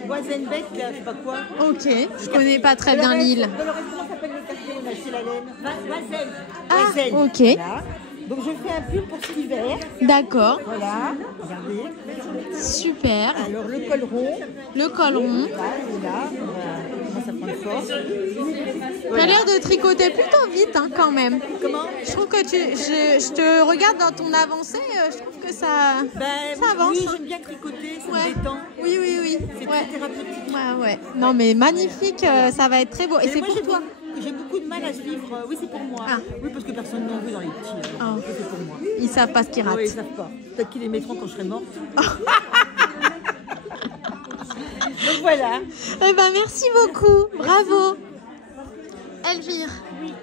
Wazenbeck, là, je sais pas quoi. Ok, je connais pas très bien Dolores, l'île. Dolores, comment s'appelle le quartier où on a acheté la laine Wazen. Ah, Wazen. ok. Voilà. Donc, je fais un pull pour cet hiver. D'accord, Voilà, regardez. super. Alors, le col rond. Le col rond. Là, il est là. On commence à prendre force. T'as l'air de tricoter plutôt vite hein, quand même. Comment Je trouve que je te regarde dans ton avancée, je trouve que ça avance. Oui, hein. j'aime bien tricoter, ça Ouais. me détend. Oui, oui, oui. C'est Ouais. très thérapeutique. Ouais, ouais. Non mais magnifique, ça va être très beau. Et Mais c'est moi, pour toi. J'ai beaucoup de mal à ce livre. Oui, c'est pour moi. Ah. Oui, parce que personne n'en veut dans les petits. Ah. C'est pour moi. Ils savent pas ce qu'ils ratent. Oui, ils savent pas. Peut-être qu'ils les mettront quand je serai morte. Donc Donc voilà. Eh ben, merci beaucoup. Bravo. Elvire,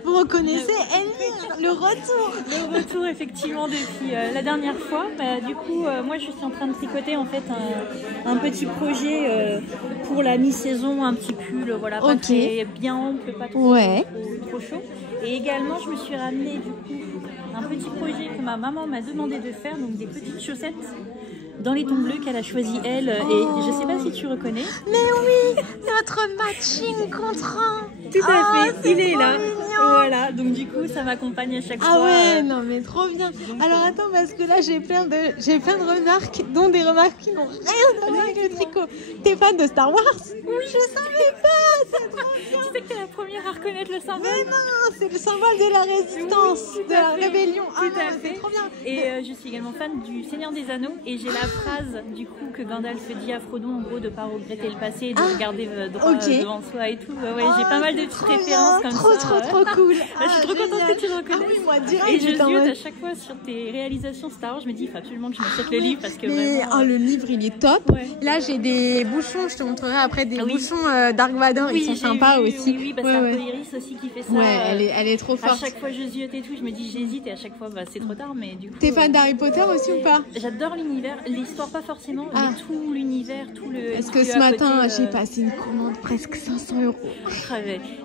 vous reconnaissez Elvire, le retour. Le retour effectivement depuis la dernière fois. Bah, du coup, moi je suis en train de tricoter en fait un petit projet pour la mi-saison, un petit pull, voilà, pas très bien ample, pas trop, trop chaud. Et également, je me suis ramené du coup un petit projet que ma maman m'a demandé de faire, donc des petites chaussettes dans les tons bleus qu'elle a choisi elle. Et je sais pas si tu reconnais. Mais oui, notre matching contraint. Tout à fait, il est là. Voilà, donc du coup ça m'accompagne à chaque fois. Ah ouais, non mais trop bien. Alors attends, parce que là j'ai plein de remarques, dont des remarques qui n'ont rien à voir avec le tricot. T'es fan de Star Wars? Oui, je savais pas, c'est trop bien. Tu sais que t'es la première à reconnaître le symbole? Mais non, c'est le symbole de la résistance, de la rébellion. Ah non, c'est trop bien. Et je suis également fan du Seigneur des Anneaux et j'ai la phrase du coup que Gandalf dit à Frodon en gros de pas regretter le passé et de regarder droit devant soi et tout. Ouais, j'ai pas mal de petites références comme ça. Trop cool. Je suis trop contente que tu le reconnaisses. Ah oui, moi direct. Et je ziote à chaque fois sur tes réalisations Star Wars. Je me dis, il faut absolument que je m'achète le livre parce que vraiment. Le livre il est top. Là j'ai des bouchons, je te montrerai après des bouchons Dark Vador, ils sont sympas aussi. Oui, bah, c'est un peu Iris aussi qui fait ça. Ouais, elle est trop forte. À chaque fois je ziote et tout, je me dis j'hésite et à chaque fois c'est trop tard, mais du coup. T'es fan d'Harry Potter aussi ou pas? J'adore l'univers, l'histoire pas forcément, mais tout l'univers, tout le. Parce que ce matin j'ai passé une commande presque 500 €.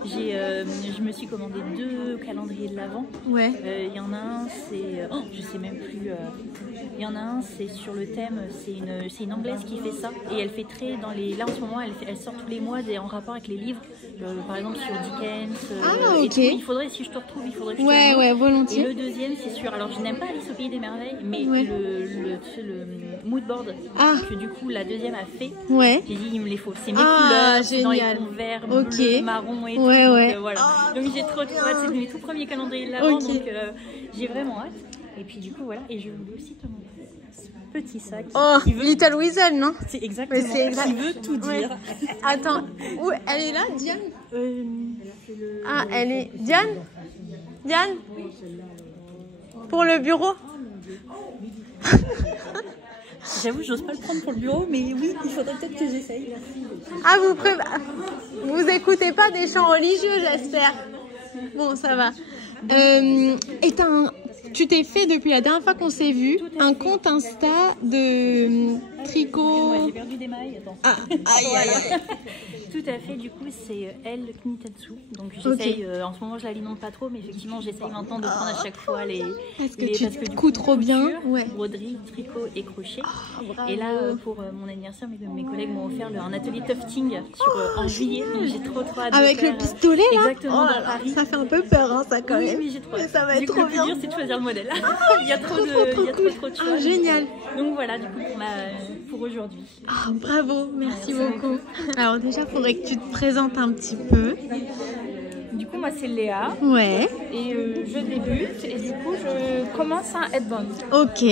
Je me suis commandé 2 calendriers de l'Avent. Ouais. Il y en a un, c'est. Je sais même plus. Il y en a un, c'est sur le thème. C'est une anglaise qui fait ça. Et elle fait très dans les. Là en ce moment, elle sort tous les mois en rapport avec les livres. Par exemple sur Dickens. Et tout. Il faudrait, si je te retrouve, il faudrait que je te le montre. Ouais, volontiers. Et le deuxième, c'est sur. Alors je n'aime pas Alice au Pays des Merveilles, mais le moodboard que du coup la deuxième a fait. Ouais. J'ai dit, il me les faut. C'est mes couleurs, c'est dans les tons verts, bleu, marron et tout. Donc, voilà. Donc j'ai trop hâte, c'est mes tout premiers calendriers de l'Avent, donc j'ai vraiment hâte. Et puis du coup voilà, et je voulais aussi te montrer ce petit sac. Little Weasel, non? C'est exactement. Qui veut tout dire. Attends, où elle est là, Diane? Elle est Diane? Diane? Pour le bureau? J'avoue, j'ose pas le prendre pour le bureau, mais oui, il faudrait peut-être que j'essaye. Ah, vous écoutez pas des chants religieux, j'espère. Bon, ça va. Tu t'es fait, depuis la dernière fois qu'on s'est vu, un compte Insta de tricot. Moi, j'ai perdu des mailles, attends. Tout à fait, du coup, c'est Elle Knitetsu. Donc j'essaye, en ce moment je l'alimente pas trop, mais effectivement j'essaye maintenant de prendre à chaque fois les. Parce que tu couds trop bien. Broderie, tricot et crochet. Et là, pour mon anniversaire, mes collègues m'ont offert un atelier tufting en juillet. Donc j'ai trop hâte. Avec le pistolet là? Exactement, dans Paris. Ça fait un peu peur, hein, ça quand même. Oui, j'ai trop hâte. Ça va être trop bien. Le plus dur, c'est de choisir le modèle. Il y a trop de choix. Génial. Donc voilà, du coup, pour aujourd'hui. Bravo, merci beaucoup. Alors déjà, faudrait que tu te présentes un petit peu. Du coup, moi, c'est Léa. Ouais. Et je débute. Et du coup, je commence un headband. Ok.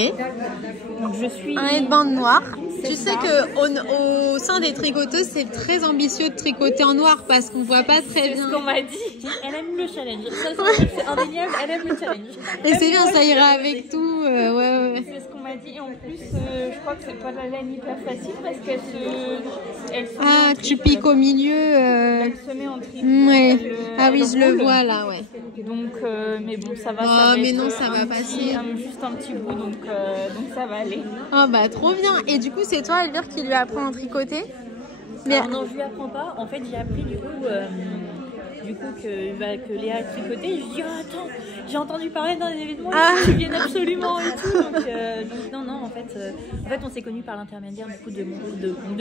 Donc, je suis... Un headband noir. Tu sais qu'au sein des tricoteuses, c'est très ambitieux de tricoter en noir parce qu'on voit pas très bien. C'est ce qu'on m'a dit. Elle aime le challenge. Ça, c'est indéniable. Elle aime le challenge. Et c'est bien, ça ira avec tout. Ouais. C'est ce qu'on m'a dit. Et en plus, je crois que c'est pas la laine hyper facile parce qu'elle se... tu piques au milieu. Elle se met en triple. Ouais. Oui, je le vois là, ouais. Donc, mais bon, ça va. Mais non, ça va passer. Juste un petit bout, donc ça va aller. Trop bien. Et du coup, c'est toi, Elvire, qui lui apprend à tricoter? Alors, non, je lui apprends pas. En fait, j'ai appris du coup que Léa a tricoté. Je lui dis, attends, j'ai entendu parler d'un événement qui viennent absolument et tout. Donc non, en fait, on s'est connus par l'intermédiaire du coup de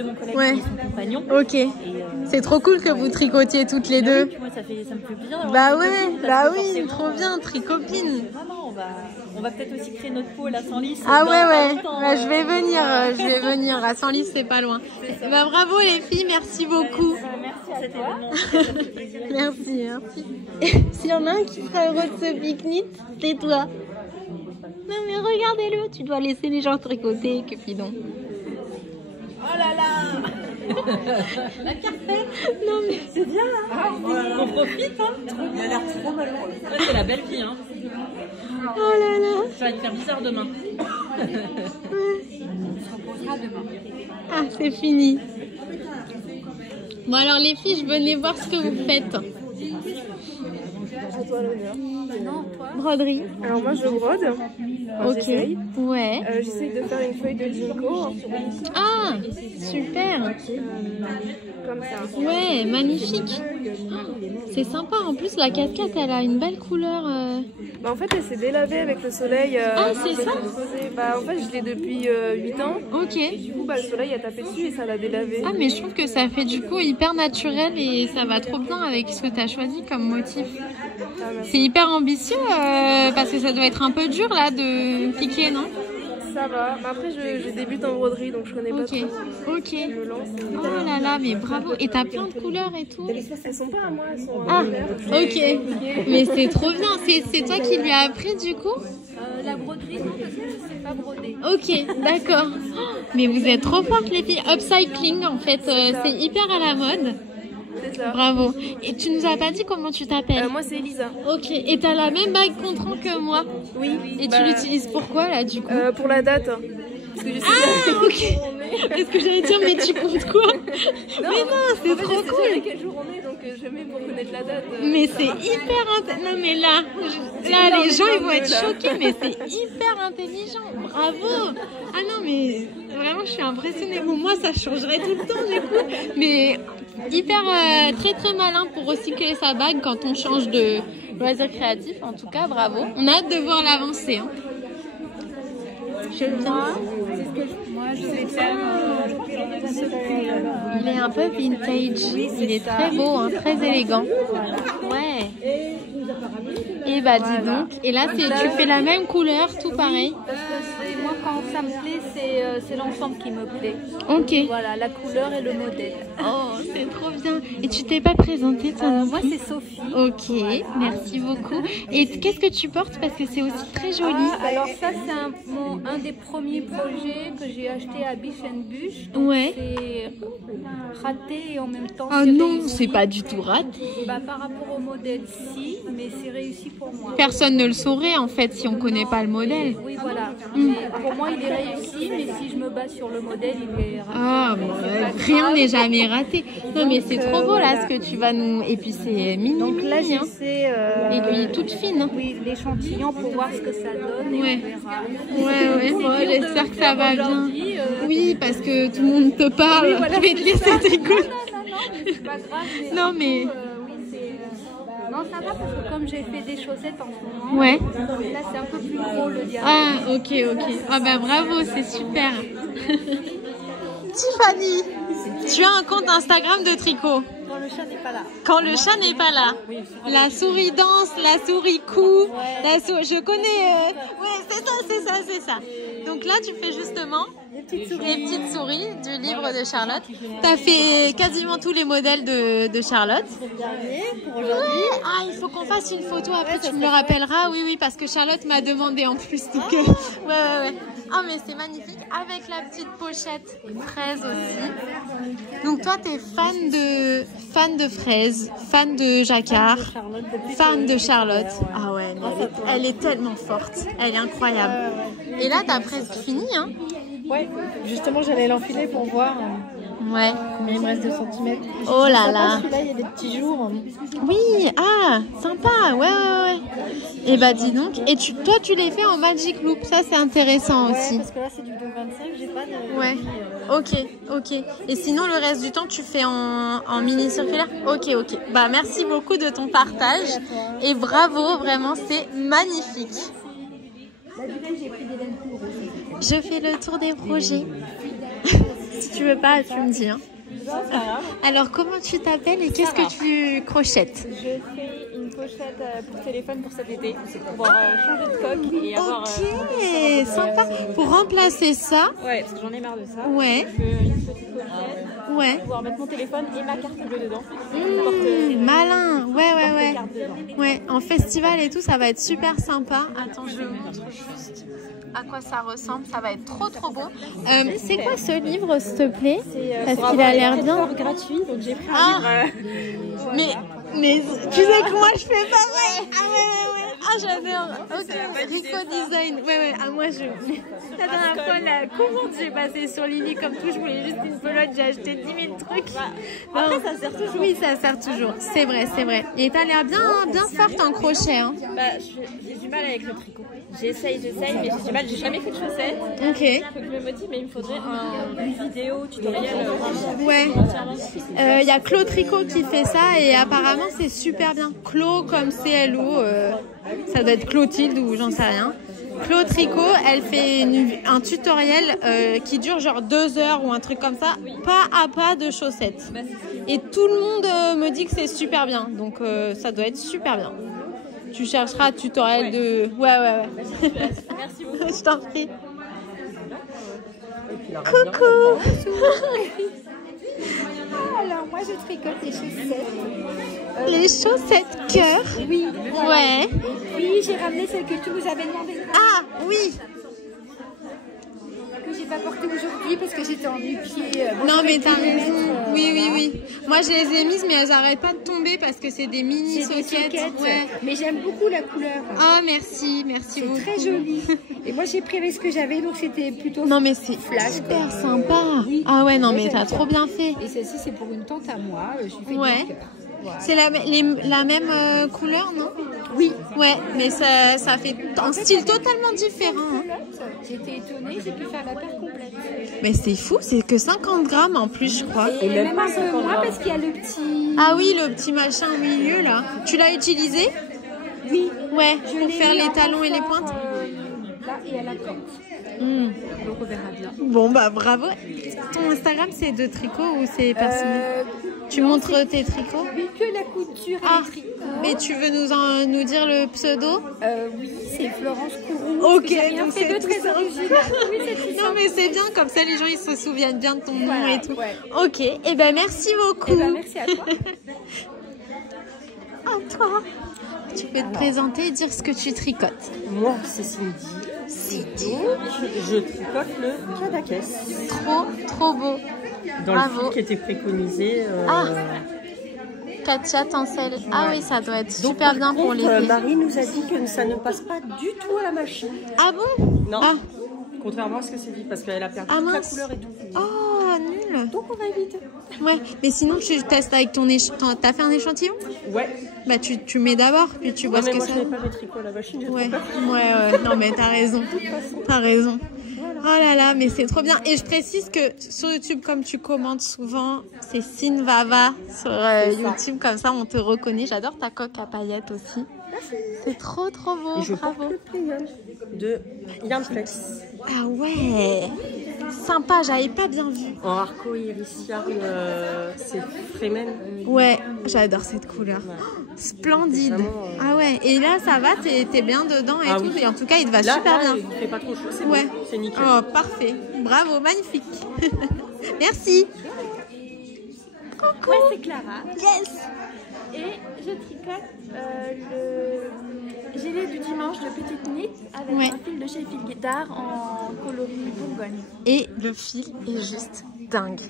mon collègue qui est son compagnon. Ok. C'est trop cool que vous tricotiez toutes les deux. Oui, moi, ça me fait plaisir. Oui, trop bien, tricopine. Vraiment, on va peut-être aussi créer notre pôle à Senlis. Je vais venir. À Senlis, c'est pas loin. Bravo les filles, merci beaucoup. Merci à toi. Merci. S'il y en a un qui sera heureux de ce pique-nique, c'est toi. Non mais regardez-le, tu dois laisser les gens tricoter, Cupidon. Oh là là. La carpette. Non mais c'est bien là. On profite, hein. Il a l'air trop malheureux. C'est la belle vie, hein. Oh là là. Ça va te faire bizarre demain. On se reposera demain. C'est fini. Bon alors les filles, je venais voir ce que vous faites. Broderie. Alors moi je brode. Ok. J'essaye. Ouais. J'essaye de faire une feuille de ginkgo Ah, super. comme ça. Ouais, magnifique. C'est sympa. En plus, la casquette, elle a une belle couleur. Bah, en fait elle s'est délavée avec le soleil. Ah, c'est ça? Bah en fait je l'ai depuis 8 ans. Ok. Et du coup bah, le soleil a tapé dessus et ça l'a délavé. Ah, mais je trouve que ça fait du coup hyper naturel et ça va trop bien avec ce que tu as choisi comme motif. C'est hyper ambitieux parce que ça doit être un peu dur là de piquer, non? Ça va. Mais après je débute en broderie donc je connais pas Ok, trop. ok. Je me lance. Oh là là, mais bravo. Et t'as plein de couleurs et tout. Elles sont pas à moi, elles sont Ah, à ok. Mais c'est trop bien. C'est toi qui lui as appris du coup? La broderie, non, parce que je sais pas broder. Ok, d'accord. Oh, mais vous êtes trop fortes les filles. Upcycling en fait, c'est hyper à la mode. C'est ça. Bravo. Et tu nous as pas dit comment tu t'appelles? Moi c'est Elisa. Ok. Et t'as la même bague Contran que moi? Oui. Et Bah, tu l'utilises pourquoi là du coup? pour la date. Parce que je sais Ah ok. Parce que j'allais dire mais tu comptes quoi? Mais non, c'est trop je sais cool. jamais quel jour on est donc je mets pour connaître la date. Mais c'est hyper non mais là les gens ils vont être choqués mais c'est hyper intelligent. Bravo. Ah non mais vraiment je suis impressionnée. Bon moi ça changerait tout le temps du coup. Mais hyper très très malin pour recycler sa bague quand on change de loisir créatif. En tout cas bravo. On a hâte de voir l'avancée. Hein. Je le viens. Moi, je vais faire Il est un peu vintage. Il est très beau, hein, très élégant. Ouais. Et bah dis donc. Et là, tu fais la même couleur, tout pareil. Parce que moi, quand ça me plaît, c'est l'ensemble qui me plaît. Ok. Voilà, la couleur et le modèle. Oh, c'est trop bien. Et tu t'es pas présentée, toi non Moi, plus? c'est Sophie. Ok, merci beaucoup. Et qu'est-ce que tu portes? Parce que c'est aussi très joli. Alors ça, c'est un des premiers projets que j'ai acheté à Biche & Buche. Donc Ouais. c'est raté et en même temps Oh c'est non, réussi. c'est pas du tout raté. Bah, par rapport au modèle, si, mais c'est réussi pour moi. Personne ne le saurait en fait si on connaît pas le modèle. Oui, voilà. Mais pour moi, il est réussi, mais si je me base sur le modèle, il est raté. Ah, bon, rien n'est jamais raté. Non, mais c'est trop beau là ce que tu vas nous. Et puis c'est mini. Donc là, mini, hein. j'essaie Aiguille toute fine. Hein. oui, l'échantillon pour voir ce que ça donne et Ouais. on verra. Ouais, bon, dur j'espère de que ça va faire bien. aujourd'hui, Oui, parce que tout le monde te parle. Oui, voilà, Je vais te laisser t'écouter. Non, mais c'est pas grave. Mais Non, mais. oui, c'est... Non, ça va parce que comme j'ai fait des chaussettes en ce moment, Ouais. là, c'est un peu plus gros le diamètre. Ah, ok. Ah, bah bravo, c'est super. Tiffany, tu as un compte Instagram de tricot. Quand le chat n'est pas là. Quand le chat n'est pas là. La souris danse, la souris coud, je connais. Ouais, c'est ça. Donc là, tu fais justement les petites souris du livre de Charlotte. Tu as fait quasiment tous les modèles de Charlotte. Dernier pour aujourd'hui. Ah, il faut qu'on fasse une photo après, tu me le rappelleras. Oui, parce que Charlotte m'a demandé en plus. Donc, ouais. Ah, mais c'est magnifique. Avec la petite pochette fraise aussi. Donc toi, t'es fan de fraises, fan de jacquard, fan de Charlotte. Ah ouais, elle est tellement forte. Elle est incroyable. Et là, t'as presque fini, hein? Ouais, justement, j'allais l'enfiler pour voir Ouais. combien il me reste de centimètres. Oh là là. Celui-là, il y a des petits jours. Oui, ah, sympa, ouais. Et bah dis donc, et toi tu les fais en Magic Loop, ça c'est intéressant Ouais, aussi. parce que là, c'est du 2,25, j'ai pas de... Ouais, ok. Et sinon le reste du temps tu fais en mini circulaire? Ok. Bah merci beaucoup de ton partage et bravo, vraiment c'est magnifique. Je fais le tour des projets. Si tu veux pas, tu me dis. Hein. Alors comment tu t'appelles et qu'est-ce que tu crochettes? Je fais une pochette pour téléphone pour cet été. C'est pour changer de coque et avoir... Ok, sympa. Pour remplacer ça, Ouais, parce que j'en ai marre de ça. ouais, Je fais une petite pochette ouais. pour pouvoir mettre mon téléphone et ma carte bleue dedans. Malin, ouais. Carte dedans. Ouais, en festival et tout, ça va être super sympa. Attends, je montre juste à quoi ça ressemble. Ça va être trop beau. C'est quoi ce livre, s'il te plaît? Parce qu'il a l'air bien. Gratuit, donc j'ai pris un livre. Mais tu sais que moi je fais pareil. Ah ouais. Ah, j'adore. Ok, Rico Design. Ouais. Ah, moi, la dernière fois, la commande, j'ai passé sur Lily comme tout. Je voulais juste une pelote. J'ai acheté 10 000 trucs. Après, ça sert toujours. Oui, ça sert toujours. C'est vrai. Et t'as l'air bien forte en crochet. Hein. Bah, j'ai du mal avec le tricot. J'essaye, mais j'ai du mal. J'ai jamais fait de chaussettes. Ok. Faut que je me motive, mais il me faudrait une vidéo tutoriel. Ouais. Il y a Clo Tricot qui fait ça et apparemment c'est super bien. Clo comme CLO, ça doit être Clotilde ou j'en sais rien. Clo Tricot, elle fait un tutoriel qui dure genre 2 heures ou un truc comme ça, pas à pas de chaussettes. Et tout le monde me dit que c'est super bien, donc ça doit être super bien. Tu chercheras tutoriel de... Ouais. Merci beaucoup. Je t'en prie. Coucou. Alors moi je tricote les chaussettes. Les chaussettes cœur. Oui. Ouais. Et puis j'ai ramené celles que tu nous avais demandé. Ah oui. Que j'ai pas portées aujourd'hui parce que j'étais en nu-pied. Non mais t'as raison. Oui. Moi je les ai mises mais elles arrêtent pas de tomber parce que c'est des mini sockets. Ouais. Mais j'aime beaucoup la couleur. Ah merci beaucoup. C'est très joli. Et moi j'ai pris avec ce que j'avais donc c'était plutôt. Non mais c'est flash, super sympa. Oui. Ah ouais non mais t'as trop bien fait. Et celle-ci c'est pour une tante à moi. Je suis fait ouais. Voilà. C'est la même couleur non? Oui. Ouais mais ça fait un style totalement différent. Hein. J'étais étonnée, j'ai pu faire la paire complète. Mais c'est fou, c'est que 50 grammes en plus je crois. Et même un peu moins parce qu'il y a le petit... Ah oui, le petit machin au milieu là. Tu l'as utilisé? Oui. Ouais, pour faire les talons et les pointes. Là et à la pointe. Donc on verra bien. Bon bah bravo. Ton Instagram c'est de tricot ou c'est personnel? Tu montres tes tricots? Oui, que la couture et les tricots. Mais tu veux nous dire le pseudo? Oui, c'est Florence Courroux. Ok, donc c'est de très original. Oui, non mais c'est bien, comme ça les gens ils se souviennent bien de ton nom et tout. Ouais. Ok, et ben merci beaucoup. Merci à toi. À toi. Tu peux te présenter et dire ce que tu tricotes. Moi, c'est Cindy. Je tricote le Cadaqués. Trop beau. Dans le fil qui était préconisé. Katia Tancel. Ah oui, ça doit être super bien pour les Marie nous a dit que ça ne passe pas du tout à la machine. Ah bon? Non. Contrairement à ce que c'est dit, parce qu'elle a perdu toute la couleur et tout. Oh, nul. Donc on va éviter. Ouais, mais sinon tu testes avec ton échantillon. T'as fait un échantillon? Ouais. Bah tu mets d'abord, puis tu vois ce que ça... Moi je n'ai pas mes tricots à la machine, j'ai trop peur. Ouais. Non mais t'as raison. Voilà. Oh là là, mais c'est trop bien. Et je précise que sur YouTube, comme tu commentes souvent, c'est Sinvava sur YouTube, comme ça on te reconnaît. J'adore ta coque à paillettes aussi. C'est trop beau, et je bravo. porte le playon de Yarnflex. Ah ouais, sympa, j'avais pas bien vu. En Arco Iris Yarn, c'est Fremen. Ouais, j'adore cette couleur. Ouais. Splendide. Vraiment, ah ouais, et là ça va, t'es bien dedans et tout. Oui. Et en tout cas, il te va super bien. Il fait pas trop chaud, c'est ouais. Bon, c'est nickel. Oh, parfait. Bravo, magnifique. Merci. Coucou. Moi, c'est Clara. Yes. Et je tricote le gilet du dimanche de petite knit avec un fil de chez Fil Guitare en coloris Bourgogne. Et le fil est juste dingue.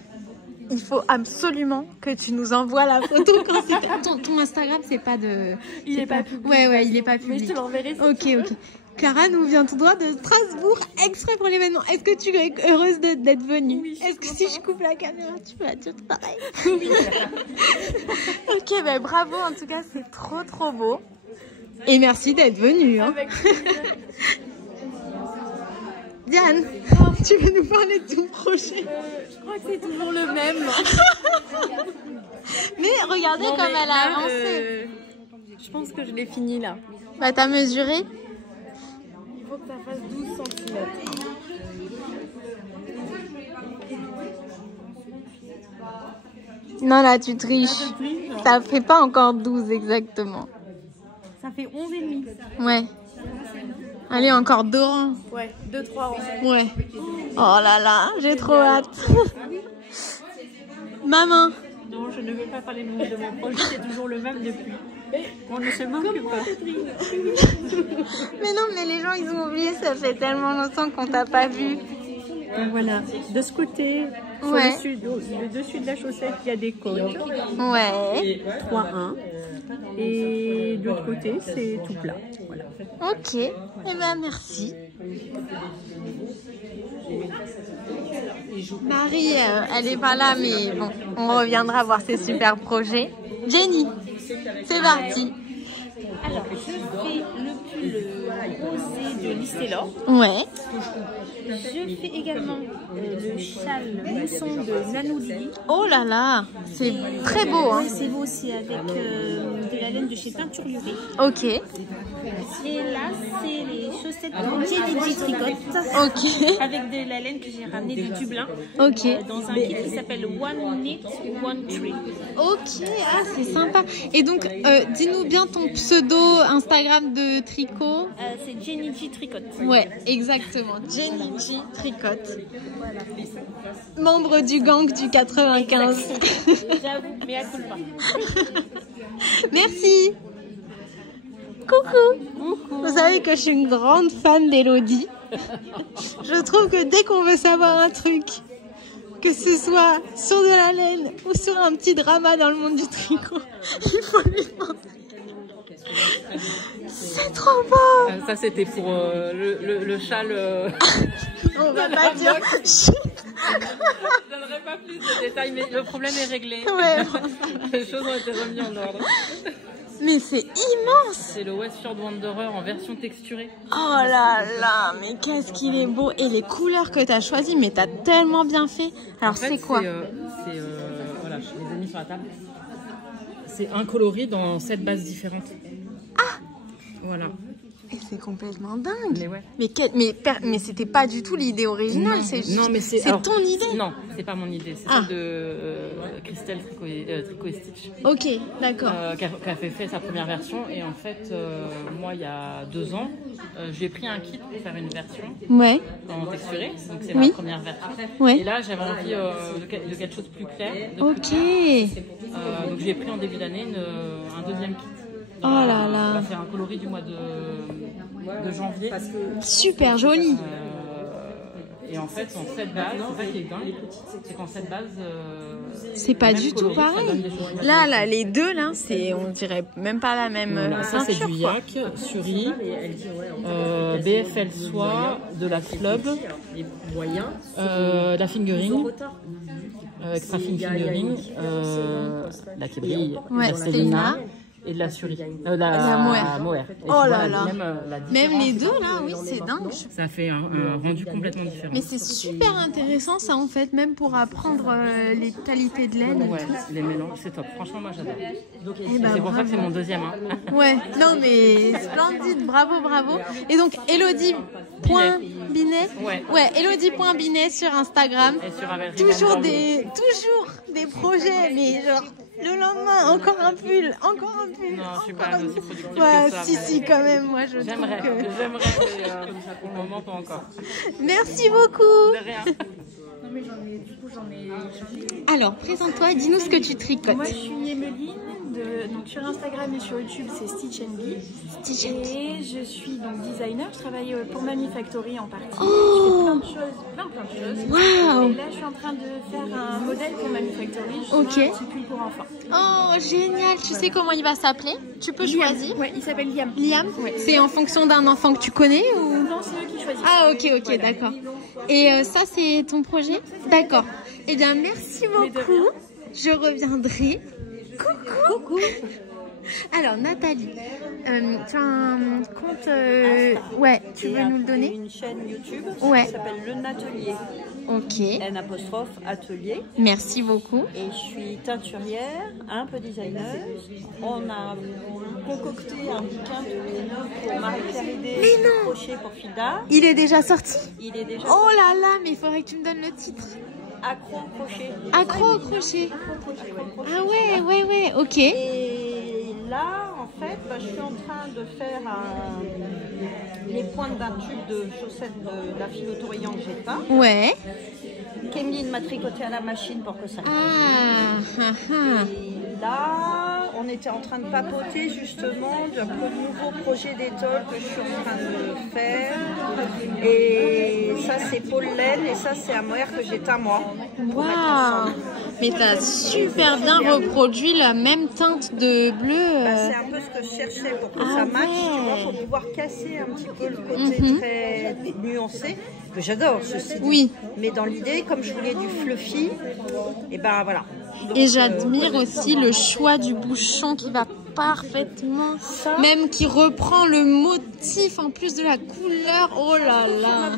Il faut absolument que tu nous envoies la photo quand c'est... Ton Instagram, c'est pas de... Il est pas public. Ouais, il est pas public. Mais je te l'enverrai. Ok. Clara nous vient tout droit de Strasbourg, exprès pour l'événement. Est-ce que tu es heureuse d'être venue? Oui. Est-ce que si je coupe la caméra, tu vas dire pareil? Oui. Ok, ben bravo. En tout cas, c'est trop beau. Et merci d'être venue. Hein. Avec plaisir. Diane, tu veux nous parler de ton projet? Je crois que c'est toujours le même. Mais regardez comme elle a avancé. Je pense que je l'ai fini là. Bah t'as mesuré? Il faut que ça fasse 12 cm. Non là tu triches. Ça fait pas encore 12 exactement. Ça fait 11,5. Ouais. Allez, encore 2 rangs. Ouais, 2-3 rangs. Ouais. Oh là là, j'ai trop hâte. Maman. Non, je ne veux pas parler de mon projet, c'est toujours le même depuis. On ne se manque pas. Mais non, mais les gens, ils ont oublié, ça fait tellement longtemps qu'on t'a pas vu. Donc voilà, de ce côté, sur le dessus de la chaussette, il y a des côtes. Ouais. 3-1. Et de l'autre côté, c'est tout plat. Voilà. Ok, eh ben merci. Marie, elle est pas là, mais bon, on reviendra voir ses super projets. Jenny, c'est parti. Alors, je fais le pull rosé de Listelor. Ouais. Je fais également le châle mousson de Nanouli. Oh là là, c'est très beau. Hein. C'est beau aussi avec de la laine de chez Peinture Lurée. Ok. Et là, c'est les chaussettes de Jenny Tricot. Ok. Avec de la laine que j'ai ramenée de Dublin. Ok. Dans un kit qui s'appelle One Knit, One Tree. Ok, ah, c'est sympa. Et donc, dis-nous bien ton pseudo Instagram de tricot. C'est Jenny G Tricot. Ouais, exactement. Jenny G Tricot. Membre du gang du 95. J'avoue, mais à coup pas. Merci. Coucou. Vous savez que je suis une grande fan d'Elodie. Je trouve que dès qu'on veut savoir un truc, que ce soit sur de la laine ou sur un petit drama dans le monde du tricot, il faut lui demander. C'est trop beau. Ça, c'était pour le châle. On va pas dire. Je ne donnerai pas plus de détails, mais le problème est réglé. Ouais. Les choses ont été remises en ordre. Mais c'est immense. C'est le Westfield Wanderer en version texturée. Oh là là, mais qu'est-ce qu'il est beau. Et les couleurs que tu as choisies, mais tu as tellement bien fait. Alors, c'est quoi? Voilà, je les ai mis sur la table. C'est un coloris dans 7 bases différentes. Ah. Voilà. Et c'est complètement dingue. Mais ouais. Mais c'était pas du tout l'idée originale, c'est juste. Non, mais c'est ton idée. Non, c'est pas mon idée, c'est celle de Christelle Tricot et Stitch. Ok, d'accord. Qui a fait sa première version. Et en fait, moi, il y a 2 ans, j'ai pris un kit pour faire une version en texturé. Donc c'est ma première version. Ouais. Et là, j'avais envie de quelque chose de plus clair. Donc j'ai pris en début d'année un deuxième kit. Oh là là. On va faire un coloris du mois de janvier. Super joli. Et en fait, en 7 bases, c'est ça qui est dingue, c'est qu'en 7 bases, c'est pas du tout pareil. Là, les deux, là, on dirait même pas la même ça, c'est du yak, suri, BFL soie, de la flub, la fingering, extra fine fingering, la qui brille, ouais, Stelina. Et de la suri, la mohair. Oh là là. Même les deux là, oui, c'est dingue. Ça fait un rendu complètement différent. Mais c'est super intéressant ça en fait, même pour apprendre les qualités de laine. Ouais, les mélanges, c'est top. Franchement, moi j'adore. C'est pour ça que c'est mon deuxième. Hein. Ouais, non mais splendide, bravo. Et donc Elodie.Binet. Ouais, Elodie.Binet sur Instagram. Et sur toujours des projets, mais genre. Le lendemain, encore un pull. Non, je suis pas aussi productive ouais, que ça. Si, quand même, moi je J'aimerais, trouve que... mais pour le moment pas encore. Merci beaucoup. De rien. Non mais j'en ai... Alors, présente-toi, dis-nous ce que tu tricotes. Moi je suis Emeline, donc sur Instagram et sur YouTube c'est Stitch & Bee. Et je suis donc designer, je travaille pour Mamie Factory en partie. Oh. Je fais plein de choses. Waouh. Et là je suis en train de faire un modèle pour Mamie Factory, justement, Ok. un petit pull pour enfants. Oh, génial. Tu sais comment il va s'appeler? Tu peux choisir. Ouais, il s'appelle Liam. Liam, c'est en fonction d'un enfant que tu connais ou... Non, c'est eux qui choisissent. Ah, ok, d'accord. Et ça, c'est ton projet? D'accord. Eh bien, merci beaucoup. Je reviendrai. Coucou. Alors, Nathalie, tu as un compte... ouais, tu veux nous le donner? Une chaîne YouTube qui s'appelle Le Natelier. Ok. N''atelier. Merci beaucoup. Et je suis teinturière, un peu designer. On a concocté un bouquin pour Marie-Pierre Hédé, crochet pour Filda. Il est déjà sorti? Il est déjà Oh là là, mais il faudrait que tu me donnes le titre. accro-crochet. Accro-crochet. Ah ouais, ok. Et là, en fait, je suis en train de faire les pointes d'un tube de chaussettes de la file autorisant que j'ai peint. Ouais. Kémeline m'a tricoté à la machine pour que ça Ah. Et là, on était en train de papoter justement d'un nouveau projet d'étole que je suis en train de faire. Et ça, c'est Paul Laine et ça, c'est un mohair que j'ai teint moi. Waouh. Mais t'as super bien reproduit la même teinte de bleu. C'est un peu ce que je cherchais pour que ça matche, tu vois, pour pouvoir casser un petit peu le côté très nuancé. Que j'adore ceci. Oui. Mais dans l'idée, comme je voulais du fluffy, et ben voilà. Donc, et j'admire aussi le choix du bouchon qui va parfaitement, même qui reprend le motif en plus de la couleur. Oh là là.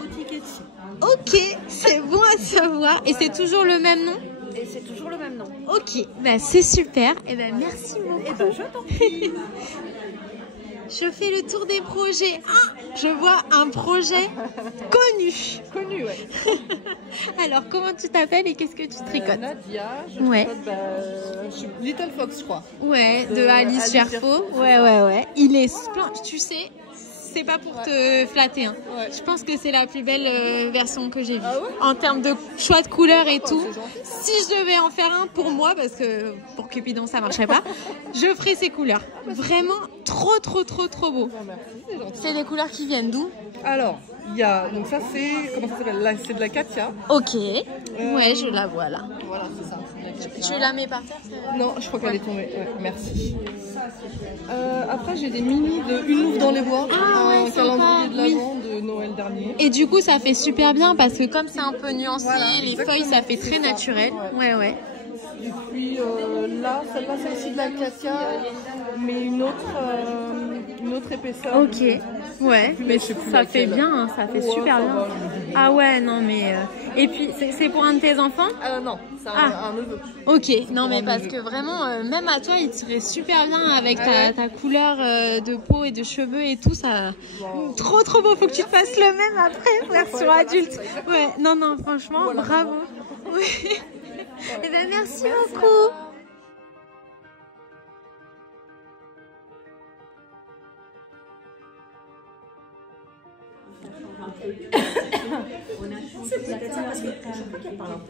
Ok, c'est bon à savoir. Et c'est toujours le même nom? Et c'est toujours le même nom. Ok, bah c'est super. Et ben merci beaucoup. Et ben je t'en prie. Je fais le tour des projets. Ah, je vois un projet connu. Connu, ouais. Alors, comment tu t'appelles et qu'est-ce que tu tricotes? Nadia, je ouais. tricote Little Fox, je crois. Ouais, de Alice Cherfo. Ouais. Il est splendide. Tu sais, c'est pas pour te flatter. Hein. Ouais. Je pense que c'est la plus belle version que j'ai vue. Ah ouais, en termes de choix de couleurs et tout. Si je devais en faire un pour moi, parce que pour Cupidon ça marcherait pas, je ferais ces couleurs. Vraiment trop beau. C'est des couleurs qui viennent d'où? Alors, il y a, donc ça c'est, comment ça s'appelle? C'est de la Katia. Ok. Ouais, je la vois là. Voilà, c'est ça. Tu la mets par terre? Non, je crois qu'elle est tombée. Ouais, merci. Après, j'ai des mini de Une louve dans les bois, un calendrier de l'Avent de Noël dernier. Et du coup, ça fait super bien parce que comme c'est un peu nuancé, les feuilles, ça fait très naturel. Ouais. Et puis là, celle-là, c'est aussi de la Katia, mais une autre épaisseur. Ok. Ouais, mais ça fait bien, hein, ça fait super bien. Ah ouais, non mais... Et puis, c'est pour un de tes enfants? Non, c'est un neveu. Ok, non mais parce que vraiment, même à toi, il tirait super bien avec ta couleur de peau et de cheveux et tout, ça... Trop beau, faut que tu te fasses le même après, version adulte. Ouais, non, franchement, bravo. Oui. Eh ben, merci beaucoup.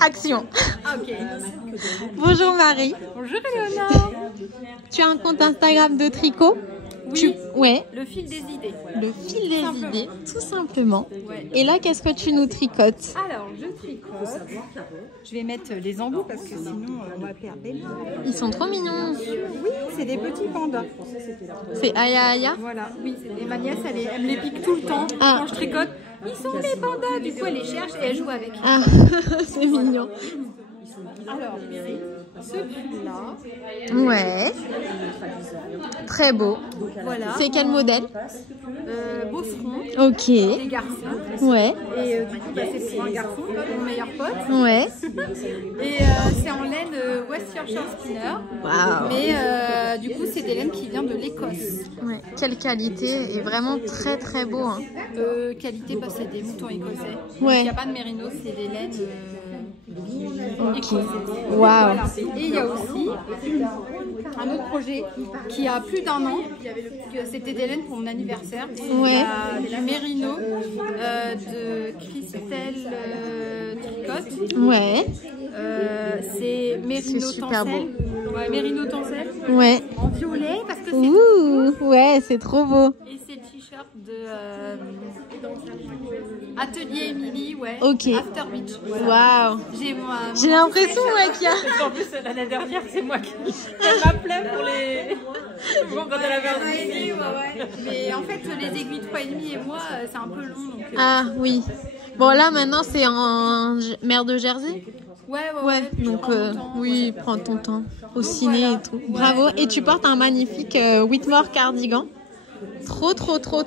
Action. Ok. Bonjour Marie. Bonjour Eleonore. Tu as un compte Instagram de tricot? Oui. Ouais. Le fil des idées. Le fil des idées, tout simplement. Ouais. Et là, qu'est-ce que tu nous tricotes? Alors, je tricote. Je vais mettre les embouts parce que sinon on va perdre les mains. Ils sont trop mignons. Oui, c'est des petits pandas. C'est Aya? Voilà, oui. Et ma nièce, elle me les pique tout le temps quand je tricote. Ils sont les pandas. Du coup, elle les cherche et elle joue avec. Ah, c'est mignon. Alors, ce pull-là. Ouais. Très beau. Voilà. C'est quel modèle? Beau front. Ok. Des garçons. Ouais. Et du coup, c'est pour un garçon, mon meilleur pote. Ouais. Et c'est en laine West Yorkshire Spinner. Waouh. Mais du coup, c'est des laines qui viennent de l'Écosse. Ouais. Quelle qualité, et vraiment très beau. Hein. Qualité, c'est des moutons écossais. Ouais. Il n'y a pas de mérino, c'est des laines écossaises. Waouh. Voilà. Et il y a aussi un autre projet qui a plus d'1 an. C'était des laines pour mon anniversaire. Ouais. Du mérino de Christelle Tricotte. Ouais. C'est mérino super tencel. Ouais, mérino tencel. Ouais. En violet parce que c'est. Ouh, ouais, c'est trop beau. Et c'est le t-shirt de Atelier Emily, ouais. Ok. After Beach. Voilà. Waouh. J'ai l'impression qu'il y a. En plus, l'année dernière, c'est moi qui m'appelais pour les. Pour quand elle avait un ouais. Mais en fait, les aiguilles de 3,5 et moi, c'est un peu long. Donc, Ah oui. Bon, là, maintenant, c'est en mer de Jersey. Ouais. Donc, oui, prends ton temps. Au ciné et tout. Bravo. Et tu portes un magnifique Whitmore cardigan. Trop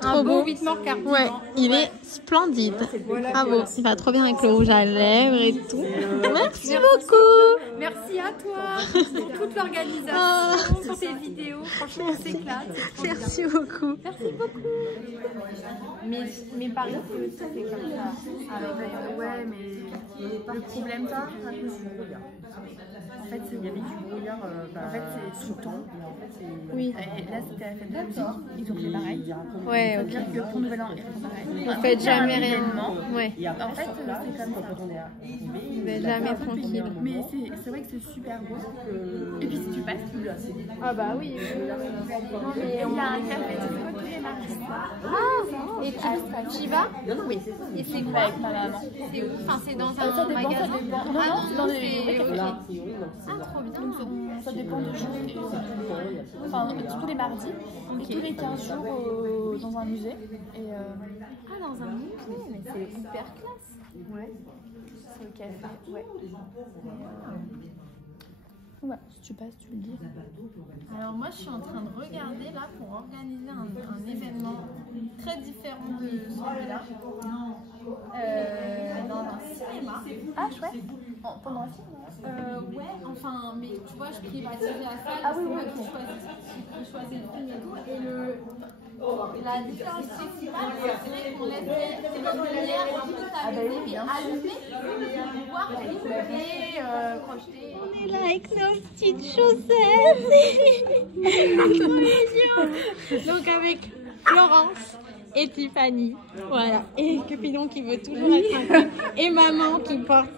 un beau. Beau Whitmore cardigan. Ouais, il est splendide. Bravo. Il va trop bien avec le rouge à lèvres et tout. Merci beaucoup. Merci à toi pour toute l'organisation, pour tes vidéos. Franchement, on s'éclate. Merci beaucoup. Merci beaucoup. Mais par exemple, ça fait comme ça. Ouais, mais le problème, ça, en fait, il y avait du brouillard. En fait, c'est tout le temps. Oui. Et là, c'était la fête de la musique. Ils ont fait pareil. Ouais, ok. C'est-à-dire que pour Nouvel An, ils font pareil. Vous faites jamais rien. Ouais. En fait, c'est comme ça. Vous êtes jamais tranquille. Mais c'est vrai que c'est super beau. Et puis si tu passes, tu l'as. Ah bah oui. Il y a un café de tous les mardis. Et tu y vas? Oui. Et c'est quoi avec ma maman? C'est où? Enfin, c'est dans un magasin? Non, c'est dans les... Ok. Ah, trop bien. Donc, ça dépend de jour. Enfin, tous les mardis. Et tous les 15 jours dans un musée. Et, Ah, dans un musée? Mais c'est hyper classe. ouais. C'est au café. Ouais. Ouais, si tu passes, tu le dis. Alors moi je suis en train de regarder là pour organiser un événement très différent de celui-là dans un cinéma. Ah, chouette. Pendant un film, Ouais, enfin, mais tu vois, je privatise la salle, Ah oui, c'est moi oui, qui choisis le film et tout. Et la différence principale, c'est qu'on laisse notre lumière un peu s'amuser, mais allumer pour pouvoir couper, crocheter. On est là avec nos petites chaussettes. Donc avec Florence et Tiffany. Voilà. Et Cupidon qui veut toujours être inclus. Et maman qui porte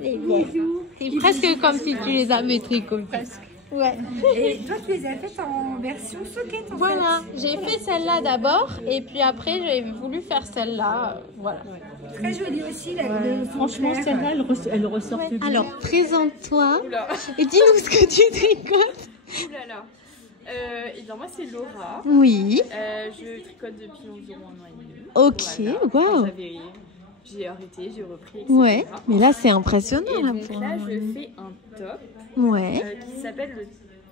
les bisous. C'est presque comme si tu les avais tricot. Presque. Ouais. Et toi, tu les as faites en version socket en Voilà. J'ai fait celle-là d'abord. Et puis après, j'ai voulu faire celle-là. Voilà. fait. Très jolie aussi. La Franchement, celle-là, elle ressort bien. Alors, présente-toi. Et dis-nous ce que tu tricotes. Ouh là là. Et bien moi c'est Laura. Oui. Je tricote depuis environ 1 an et demi. Ok, waouh. J'ai arrêté, j'ai repris, etc. Ouais, mais là c'est impressionnant. Et Là, donc pour là un- je fais un top Ouais, qui s'appelle le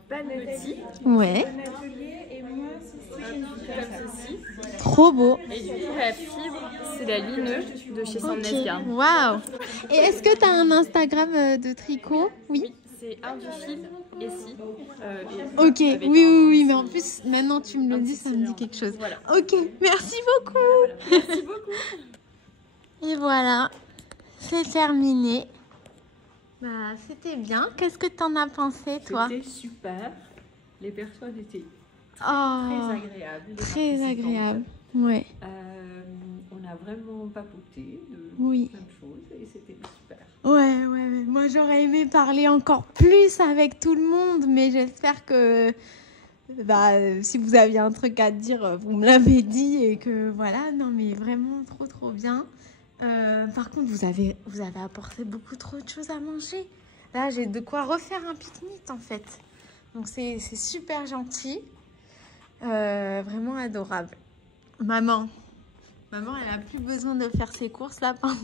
Panotti. ouais. Comme ceci. Trop beau. Et du coup la fibre c'est la lineux de chez Sandnes Garn. Waouh. Et est-ce que tu as un Instagram de tricot? Oui. C'est art du fil et si. Ok, oui, mais en plus, maintenant tu me le dis, ça me dit quelque chose. Voilà. Ok, merci beaucoup. Merci beaucoup. Et voilà, c'est terminé. Bah, c'était bien. Qu'est-ce que t'en as pensé, toi? C'était super. Les personnes étaient Oh, très agréables. les très participantes. agréable. Ouais, On a vraiment papoté de oui. plein de choses et c'était super. Ouais. Moi, j'aurais aimé parler encore plus avec tout le monde, mais j'espère que si vous aviez un truc à dire, vous me l'avez dit et que voilà. Non, mais vraiment trop bien. Par contre, vous avez apporté beaucoup trop de choses à manger. Là, j'ai de quoi refaire un pique-nique en fait. Donc, c'est super gentil. Vraiment adorable. Maman, elle a plus besoin de faire ses courses là pendant.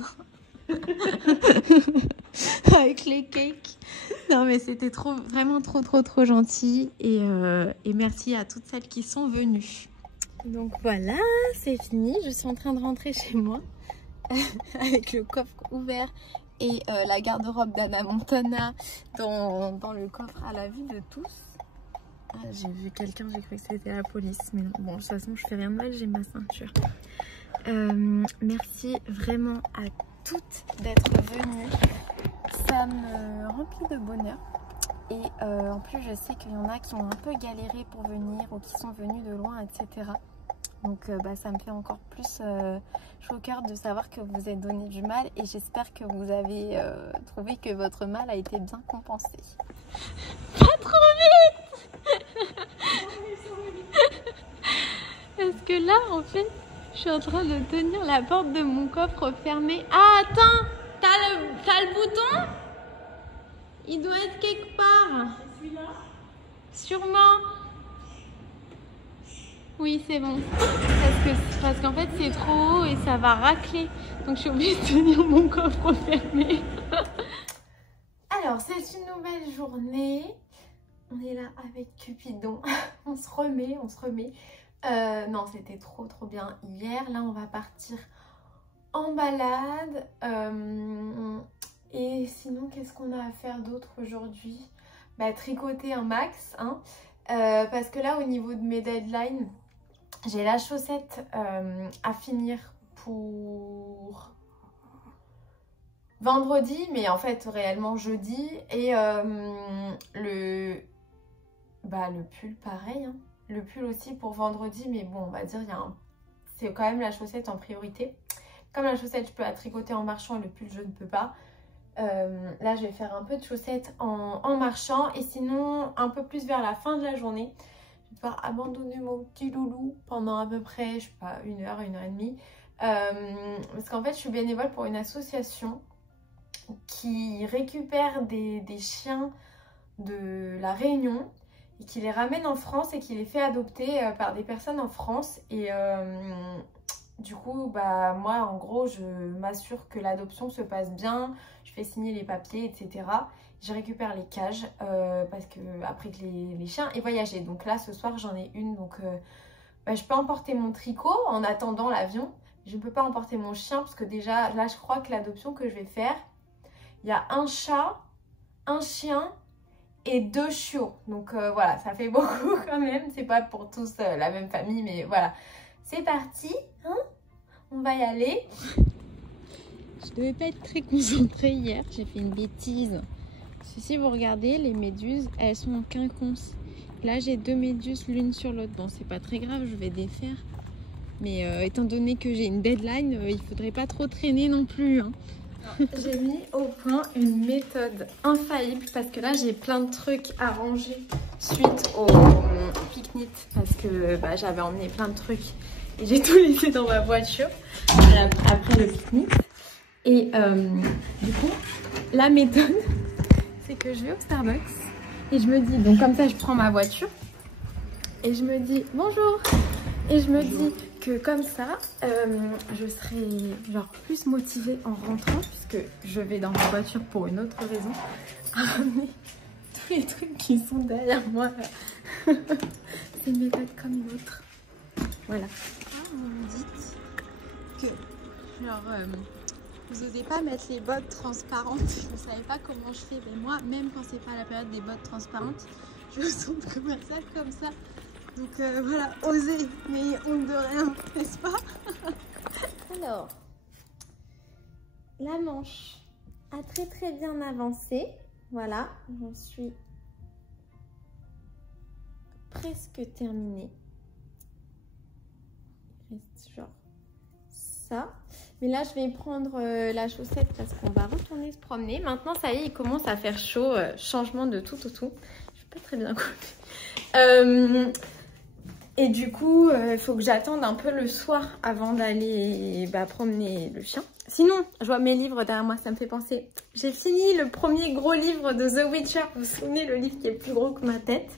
Avec les cakes. Non, mais c'était vraiment trop gentil. Et merci à toutes celles qui sont venues. Donc voilà, c'est fini. Je suis en train de rentrer chez moi. Avec le coffre ouvert et la garde-robe d'Anna Montana dans le coffre à la vue de tous. Ah, j'ai vu quelqu'un, j'ai cru que c'était la police, mais non. Bon, de toute façon, je fais rien de mal, j'ai ma ceinture. Merci vraiment à toutes d'être venues. Ça me remplit de bonheur. Et en plus, je sais qu'il y en a qui ont un peu galéré pour venir ou qui sont venus de loin, etc. Donc ça me fait encore plus chaud au cœur de savoir que vous êtes donné du mal et j'espère que vous avez trouvé que votre mal a été bien compensé. Pas trop vite. Parce que là, en fait, je suis en train de tenir la porte de mon coffre fermée. Ah, attends, t'as le bouton? Il doit être quelque part. Sûrement. Oui, c'est bon. Parce qu'en fait, c'est trop haut et ça va racler. Donc, je suis obligée de tenir mon coffre fermé. Alors, c'est une nouvelle journée. On est là avec Cupidon. On se remet. Non, c'était trop bien hier. Là, on va partir en balade. Et sinon, qu'est-ce qu'on a à faire d'autre aujourd'hui? Tricoter un max. Hein. Parce que là, au niveau de mes deadlines, j'ai la chaussette à finir pour vendredi, mais en fait réellement jeudi. Et le pull pareil, hein. Le pull aussi pour vendredi, mais bon, on va dire c'est quand même la chaussette en priorité. Comme la chaussette, je peux la tricoter en marchant et le pull, je ne peux pas. Là, je vais faire un peu de chaussettes en marchant et sinon un peu plus vers la fin de la journée. Je vais devoir abandonner mon petit loulou pendant à peu près, je sais pas, 1 heure, 1 heure et demie. Parce qu'en fait, je suis bénévole pour une association qui récupère des chiens de la Réunion et qui les ramène en France et qui les fait adopter par des personnes en France. Et du coup, bah, moi, en gros, je m'assure que l'adoption se passe bien, je fais signer les papiers, etc. Je récupère les cages parce que après que les chiens aient voyagé. Donc là, ce soir, j'en ai une. Donc bah, je peux emporter mon tricot en attendant l'avion. Je ne peux pas emporter mon chien parce que déjà, là, je crois que l'adoption que je vais faire, il y a un chat, un chien et 2 chiots. Donc voilà, ça fait beaucoup quand même. C'est pas pour tous la même famille, mais voilà. C'est parti, hein? On va y aller. Je devais pas être très concentrée hier. J'ai fait une bêtise. Si vous regardez, les méduses, elles sont en quinconce. Là, j'ai 2 méduses l'une sur l'autre. Bon, c'est pas très grave, je vais défaire. Mais étant donné que j'ai une deadline, il faudrait pas trop traîner non plus, hein. J'ai mis au point une méthode infaillible parce que là j'ai plein de trucs à ranger suite au pique-nique parce que bah, j'avais emmené plein de trucs et j'ai tout laissé dans ma voiture après le pique-nique. Et du coup la méthode c'est que je vais au Starbucks et je me dis, donc comme ça je prends ma voiture et je me dis bonjour et je me dis que comme ça, je serai genre plus motivée en rentrant puisque je vais dans ma voiture pour une autre raison à ramener tous les trucs qui sont derrière moi. C'est une méthode comme une autre. Voilà. Vous me dites que genre vous n'osez pas mettre les bottes transparentes. Vous ne savez pas comment je fais. Mais moi, même quand c'est pas la période des bottes transparentes, je me sens commerciale comme ça. Donc voilà, oser, mais honte de rien, n'est-ce pas? Alors, la manche a très bien avancé. Voilà, j'en suis presque terminée. Il reste genre ça. Mais là, je vais prendre la chaussette parce qu'on va retourner se promener. Maintenant, ça y est, il commence à faire chaud. Changement de tout. Je ne suis pas très bien coupée. Et du coup, il faut que j'attende un peu le soir avant d'aller promener le chien. Sinon, je vois mes livres derrière moi, ça me fait penser. J'ai fini le premier gros livre de The Witcher. Vous vous souvenez, le livre qui est plus gros que ma tête.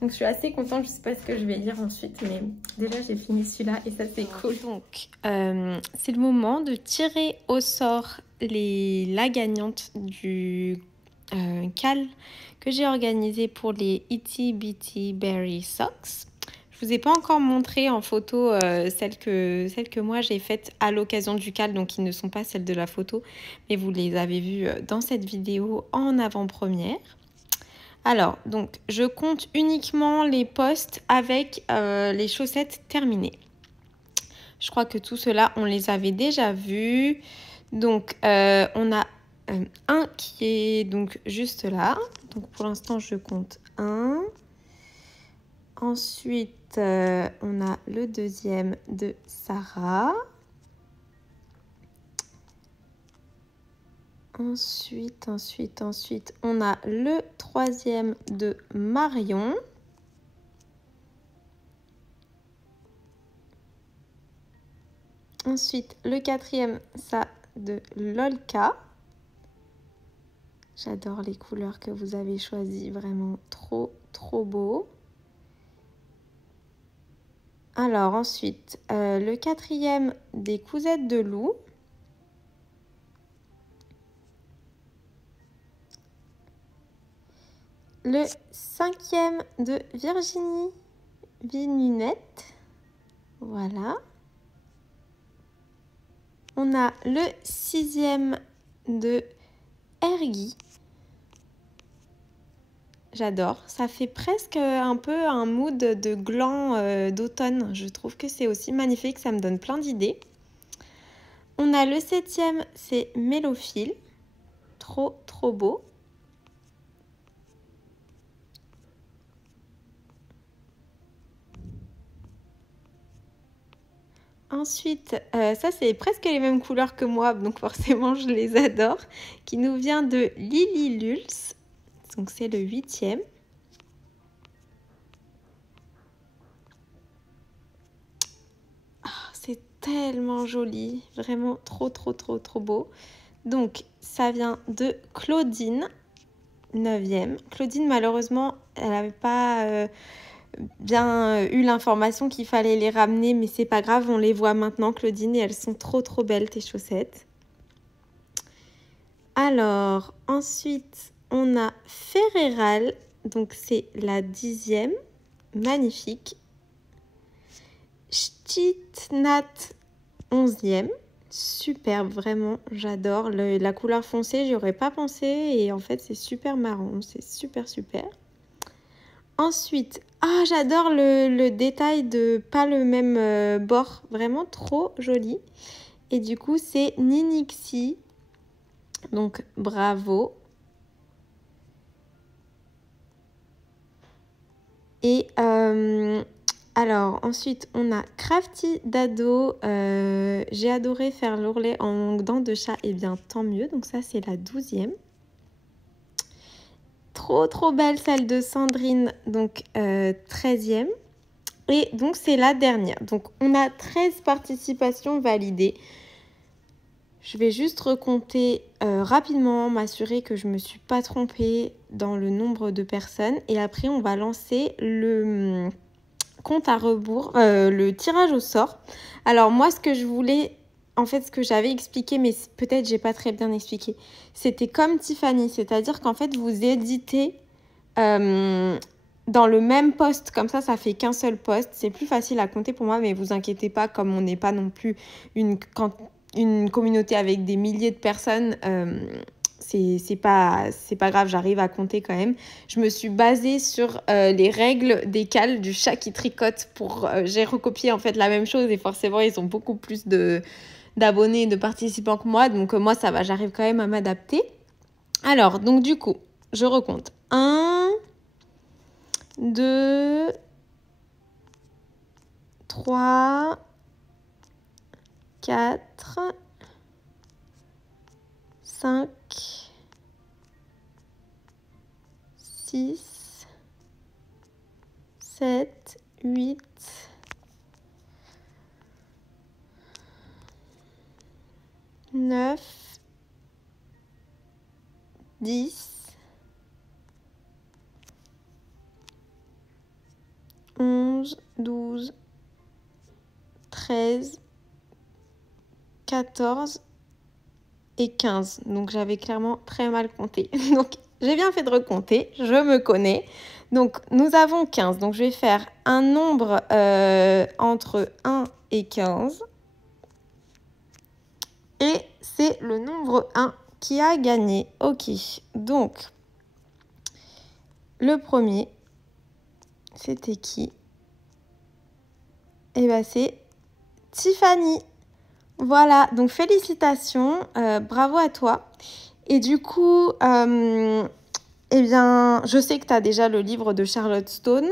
Donc je suis assez contente, je sais pas ce que je vais lire ensuite. Mais déjà, j'ai fini celui-là et ça c'est cool. Donc, c'est le moment de tirer au sort la gagnante du cal que j'ai organisé pour les Itty Bitty Berry Socks. Je vous ai pas encore montré en photo celles que moi j'ai faites à l'occasion du cal, donc qui ne sont pas celles de la photo, mais vous les avez vues dans cette vidéo en avant-première. Alors, donc je compte uniquement les postes avec les chaussettes terminées. Je crois que tout cela, on les avait déjà vus. Donc, on a un qui est donc juste là. Donc, pour l'instant, je compte 1. Ensuite, on a le deuxième de Sarah. Ensuite, on a le troisième de Marion. Ensuite, le quatrième, ça de Lolka. J'adore les couleurs que vous avez choisies, vraiment trop beau. Alors ensuite, le quatrième des Cousettes de Lou. Le cinquième de Virginie Vinunette. Voilà. On a le sixième de Ergy. J'adore. Ça fait presque un peu un mood de gland d'automne. Je trouve que c'est aussi magnifique. Ça me donne plein d'idées. On a le septième, c'est Mélophile. Trop beau. Ensuite, ça c'est presque les mêmes couleurs que moi, donc forcément je les adore. Qui nous vient de Lily Lulz. Donc c'est le 8e. tellement joli, vraiment trop beau. Donc ça vient de Claudine, 9e. Claudine, malheureusement, elle n'avait pas bien eu l'information qu'il fallait les ramener, mais c'est pas grave, on les voit maintenant, Claudine, et elles sont trop belles tes chaussettes. Alors ensuite on a Ferreral, donc c'est la 10e, magnifique. Stitnat, 11e, superbe, vraiment, j'adore. La couleur foncée, j'y aurais pas pensé, et en fait c'est super marrant, c'est super. Ensuite, j'adore le détail de pas le même bord, vraiment trop joli. Et du coup c'est Ninixi, donc bravo. Et alors ensuite on a Crafty Dado, j'ai adoré faire l'ourlet en dents de chat, et bien tant mieux, donc ça c'est la 12e. Trop belle celle de Sandrine, donc 13e. Et donc c'est la dernière, donc on a 13 participations validées. Je vais juste recompter rapidement, m'assurer que je ne me suis pas trompée dans le nombre de personnes. Et après, on va lancer le compte à rebours, le tirage au sort. Alors moi, ce que je voulais, en fait, ce que j'avais expliqué, mais peut-être j'ai pas très bien expliqué, c'était comme Tiffany, c'est-à-dire qu'en fait, vous éditez dans le même post, comme ça fait qu'un seul post. C'est plus facile à compter pour moi, mais vous inquiétez pas, comme on n'est pas non plus une communauté avec des milliers de personnes, c'est pas grave, j'arrive à compter quand même. Je me suis basée sur les règles des cales du chat qui tricote j'ai recopié en fait la même chose, et forcément ils ont beaucoup plus d'abonnés et de participants que moi, donc moi ça va, j'arrive quand même à m'adapter. Alors donc du coup je recompte 1 2 3 4 5 6 7 8 9 10 11 12 13 14 et 15. Donc j'avais clairement très mal compté. Donc j'ai bien fait de recompter, je me connais. Donc nous avons 15. Donc je vais faire un nombre entre 1 et 15. Et c'est le nombre 1 qui a gagné. Ok, donc le premier, c'était qui? Eh bien c'est Tiffany. Voilà, donc félicitations, bravo à toi. Et du coup, eh bien, je sais que tu as déjà le livre de Charlotte Stone.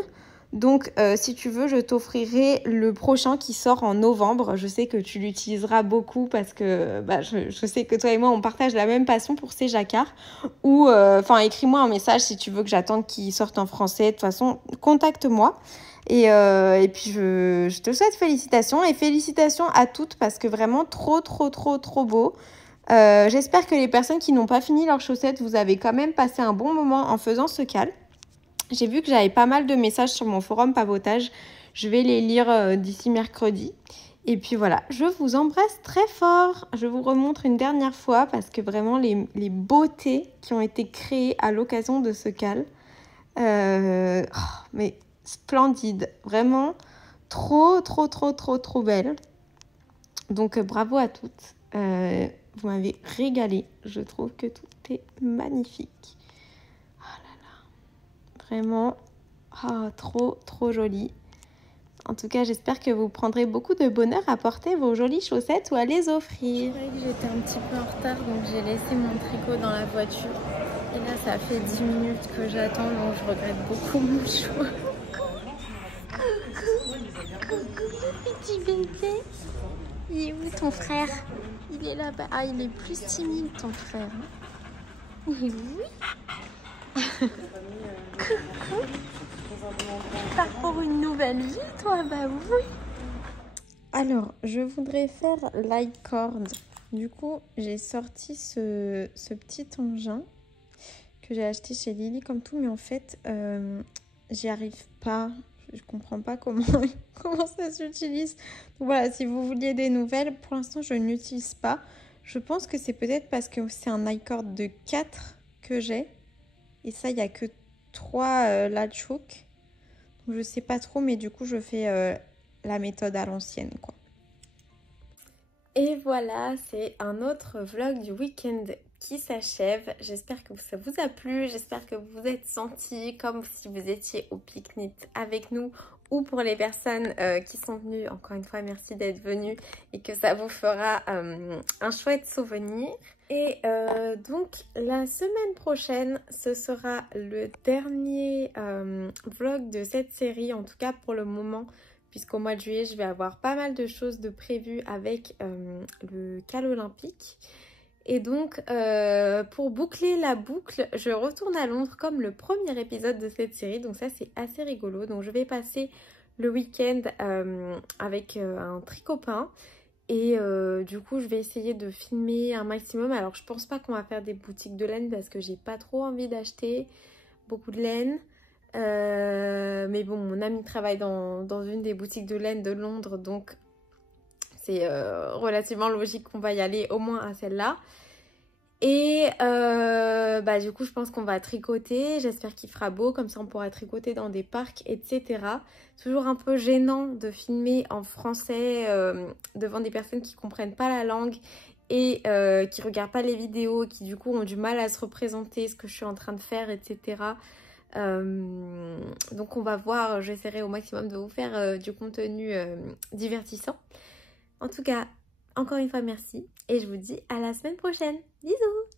Donc, si tu veux, je t'offrirai le prochain qui sort en novembre. Je sais que tu l'utiliseras beaucoup parce que je sais que toi et moi, on partage la même passion pour ces jacquards. Ou, écris-moi un message si tu veux que j'attende qu'il sorte en français. De toute façon, contacte-moi. Et puis, je te souhaite félicitations. Et félicitations à toutes parce que vraiment, trop beau. J'espère que les personnes qui n'ont pas fini leurs chaussettes, vous avez quand même passé un bon moment en faisant ce cal. J'ai vu que j'avais pas mal de messages sur mon forum pavotage. Je vais les lire d'ici mercredi. Et puis voilà, je vous embrasse très fort. Je vous remontre une dernière fois parce que vraiment les beautés qui ont été créées à l'occasion de ce cal. Mais splendide. Vraiment trop belle. Donc bravo à toutes. Vous m'avez régalé. Je trouve que tout est magnifique. Vraiment, trop joli. En tout cas, j'espère que vous prendrez beaucoup de bonheur à porter vos jolies chaussettes ou à les offrir. C'est vrai que j'étais un petit peu en retard, donc j'ai laissé mon tricot dans la voiture. Et là, ça fait 10 minutes que j'attends, donc je regrette beaucoup mon choix. Coucou, petit bébé. Il est où ton frère? Il est là-bas. Ah, il est plus timide, ton frère. Oui. Coucou. Tu pars pour une nouvelle vie, toi? Bah oui. Alors, je voudrais faire l'iCord. Du coup, j'ai sorti ce petit engin que j'ai acheté chez Lily comme tout, mais en fait, j'y arrive pas. Je comprends pas comment ça s'utilise. Donc voilà, si vous vouliez des nouvelles, pour l'instant, je ne l'utilise pas. Je pense que c'est peut-être parce que c'est un iCord de 4 que j'ai. Et ça, il n'y a que 3 latch hooks. Donc je sais pas trop, mais du coup, je fais la méthode à l'ancienne, quoi. Et voilà, c'est un autre vlog du week-end qui s'achève. J'espère que ça vous a plu, j'espère que vous vous êtes sentis comme si vous étiez au pique-nique avec nous, ou pour les personnes qui sont venues, encore une fois merci d'être venues et que ça vous fera un chouette souvenir. Et donc la semaine prochaine ce sera le dernier vlog de cette série, en tout cas pour le moment, puisqu'au mois de juillet je vais avoir pas mal de choses de prévues avec le Cal Olympique. Et donc, pour boucler la boucle, je retourne à Londres comme le premier épisode de cette série. Donc ça, c'est assez rigolo. Donc je vais passer le week-end avec un tricopain. Et du coup, je vais essayer de filmer un maximum. Alors, je pense pas qu'on va faire des boutiques de laine parce que j'ai pas trop envie d'acheter beaucoup de laine. Mais bon, mon ami travaille dans une des boutiques de laine de Londres. Donc, c'est relativement logique qu'on va y aller au moins à celle-là. Et du coup je pense qu'on va tricoter, j'espère qu'il fera beau, comme ça on pourra tricoter dans des parcs, etc. Toujours un peu gênant de filmer en français devant des personnes qui comprennent pas la langue et qui regardent pas les vidéos, qui du coup ont du mal à se représenter ce que je suis en train de faire, etc. Donc on va voir, j'essaierai au maximum de vous faire du contenu divertissant. En tout cas, encore une fois merci et je vous dis à la semaine prochaine. Bisous!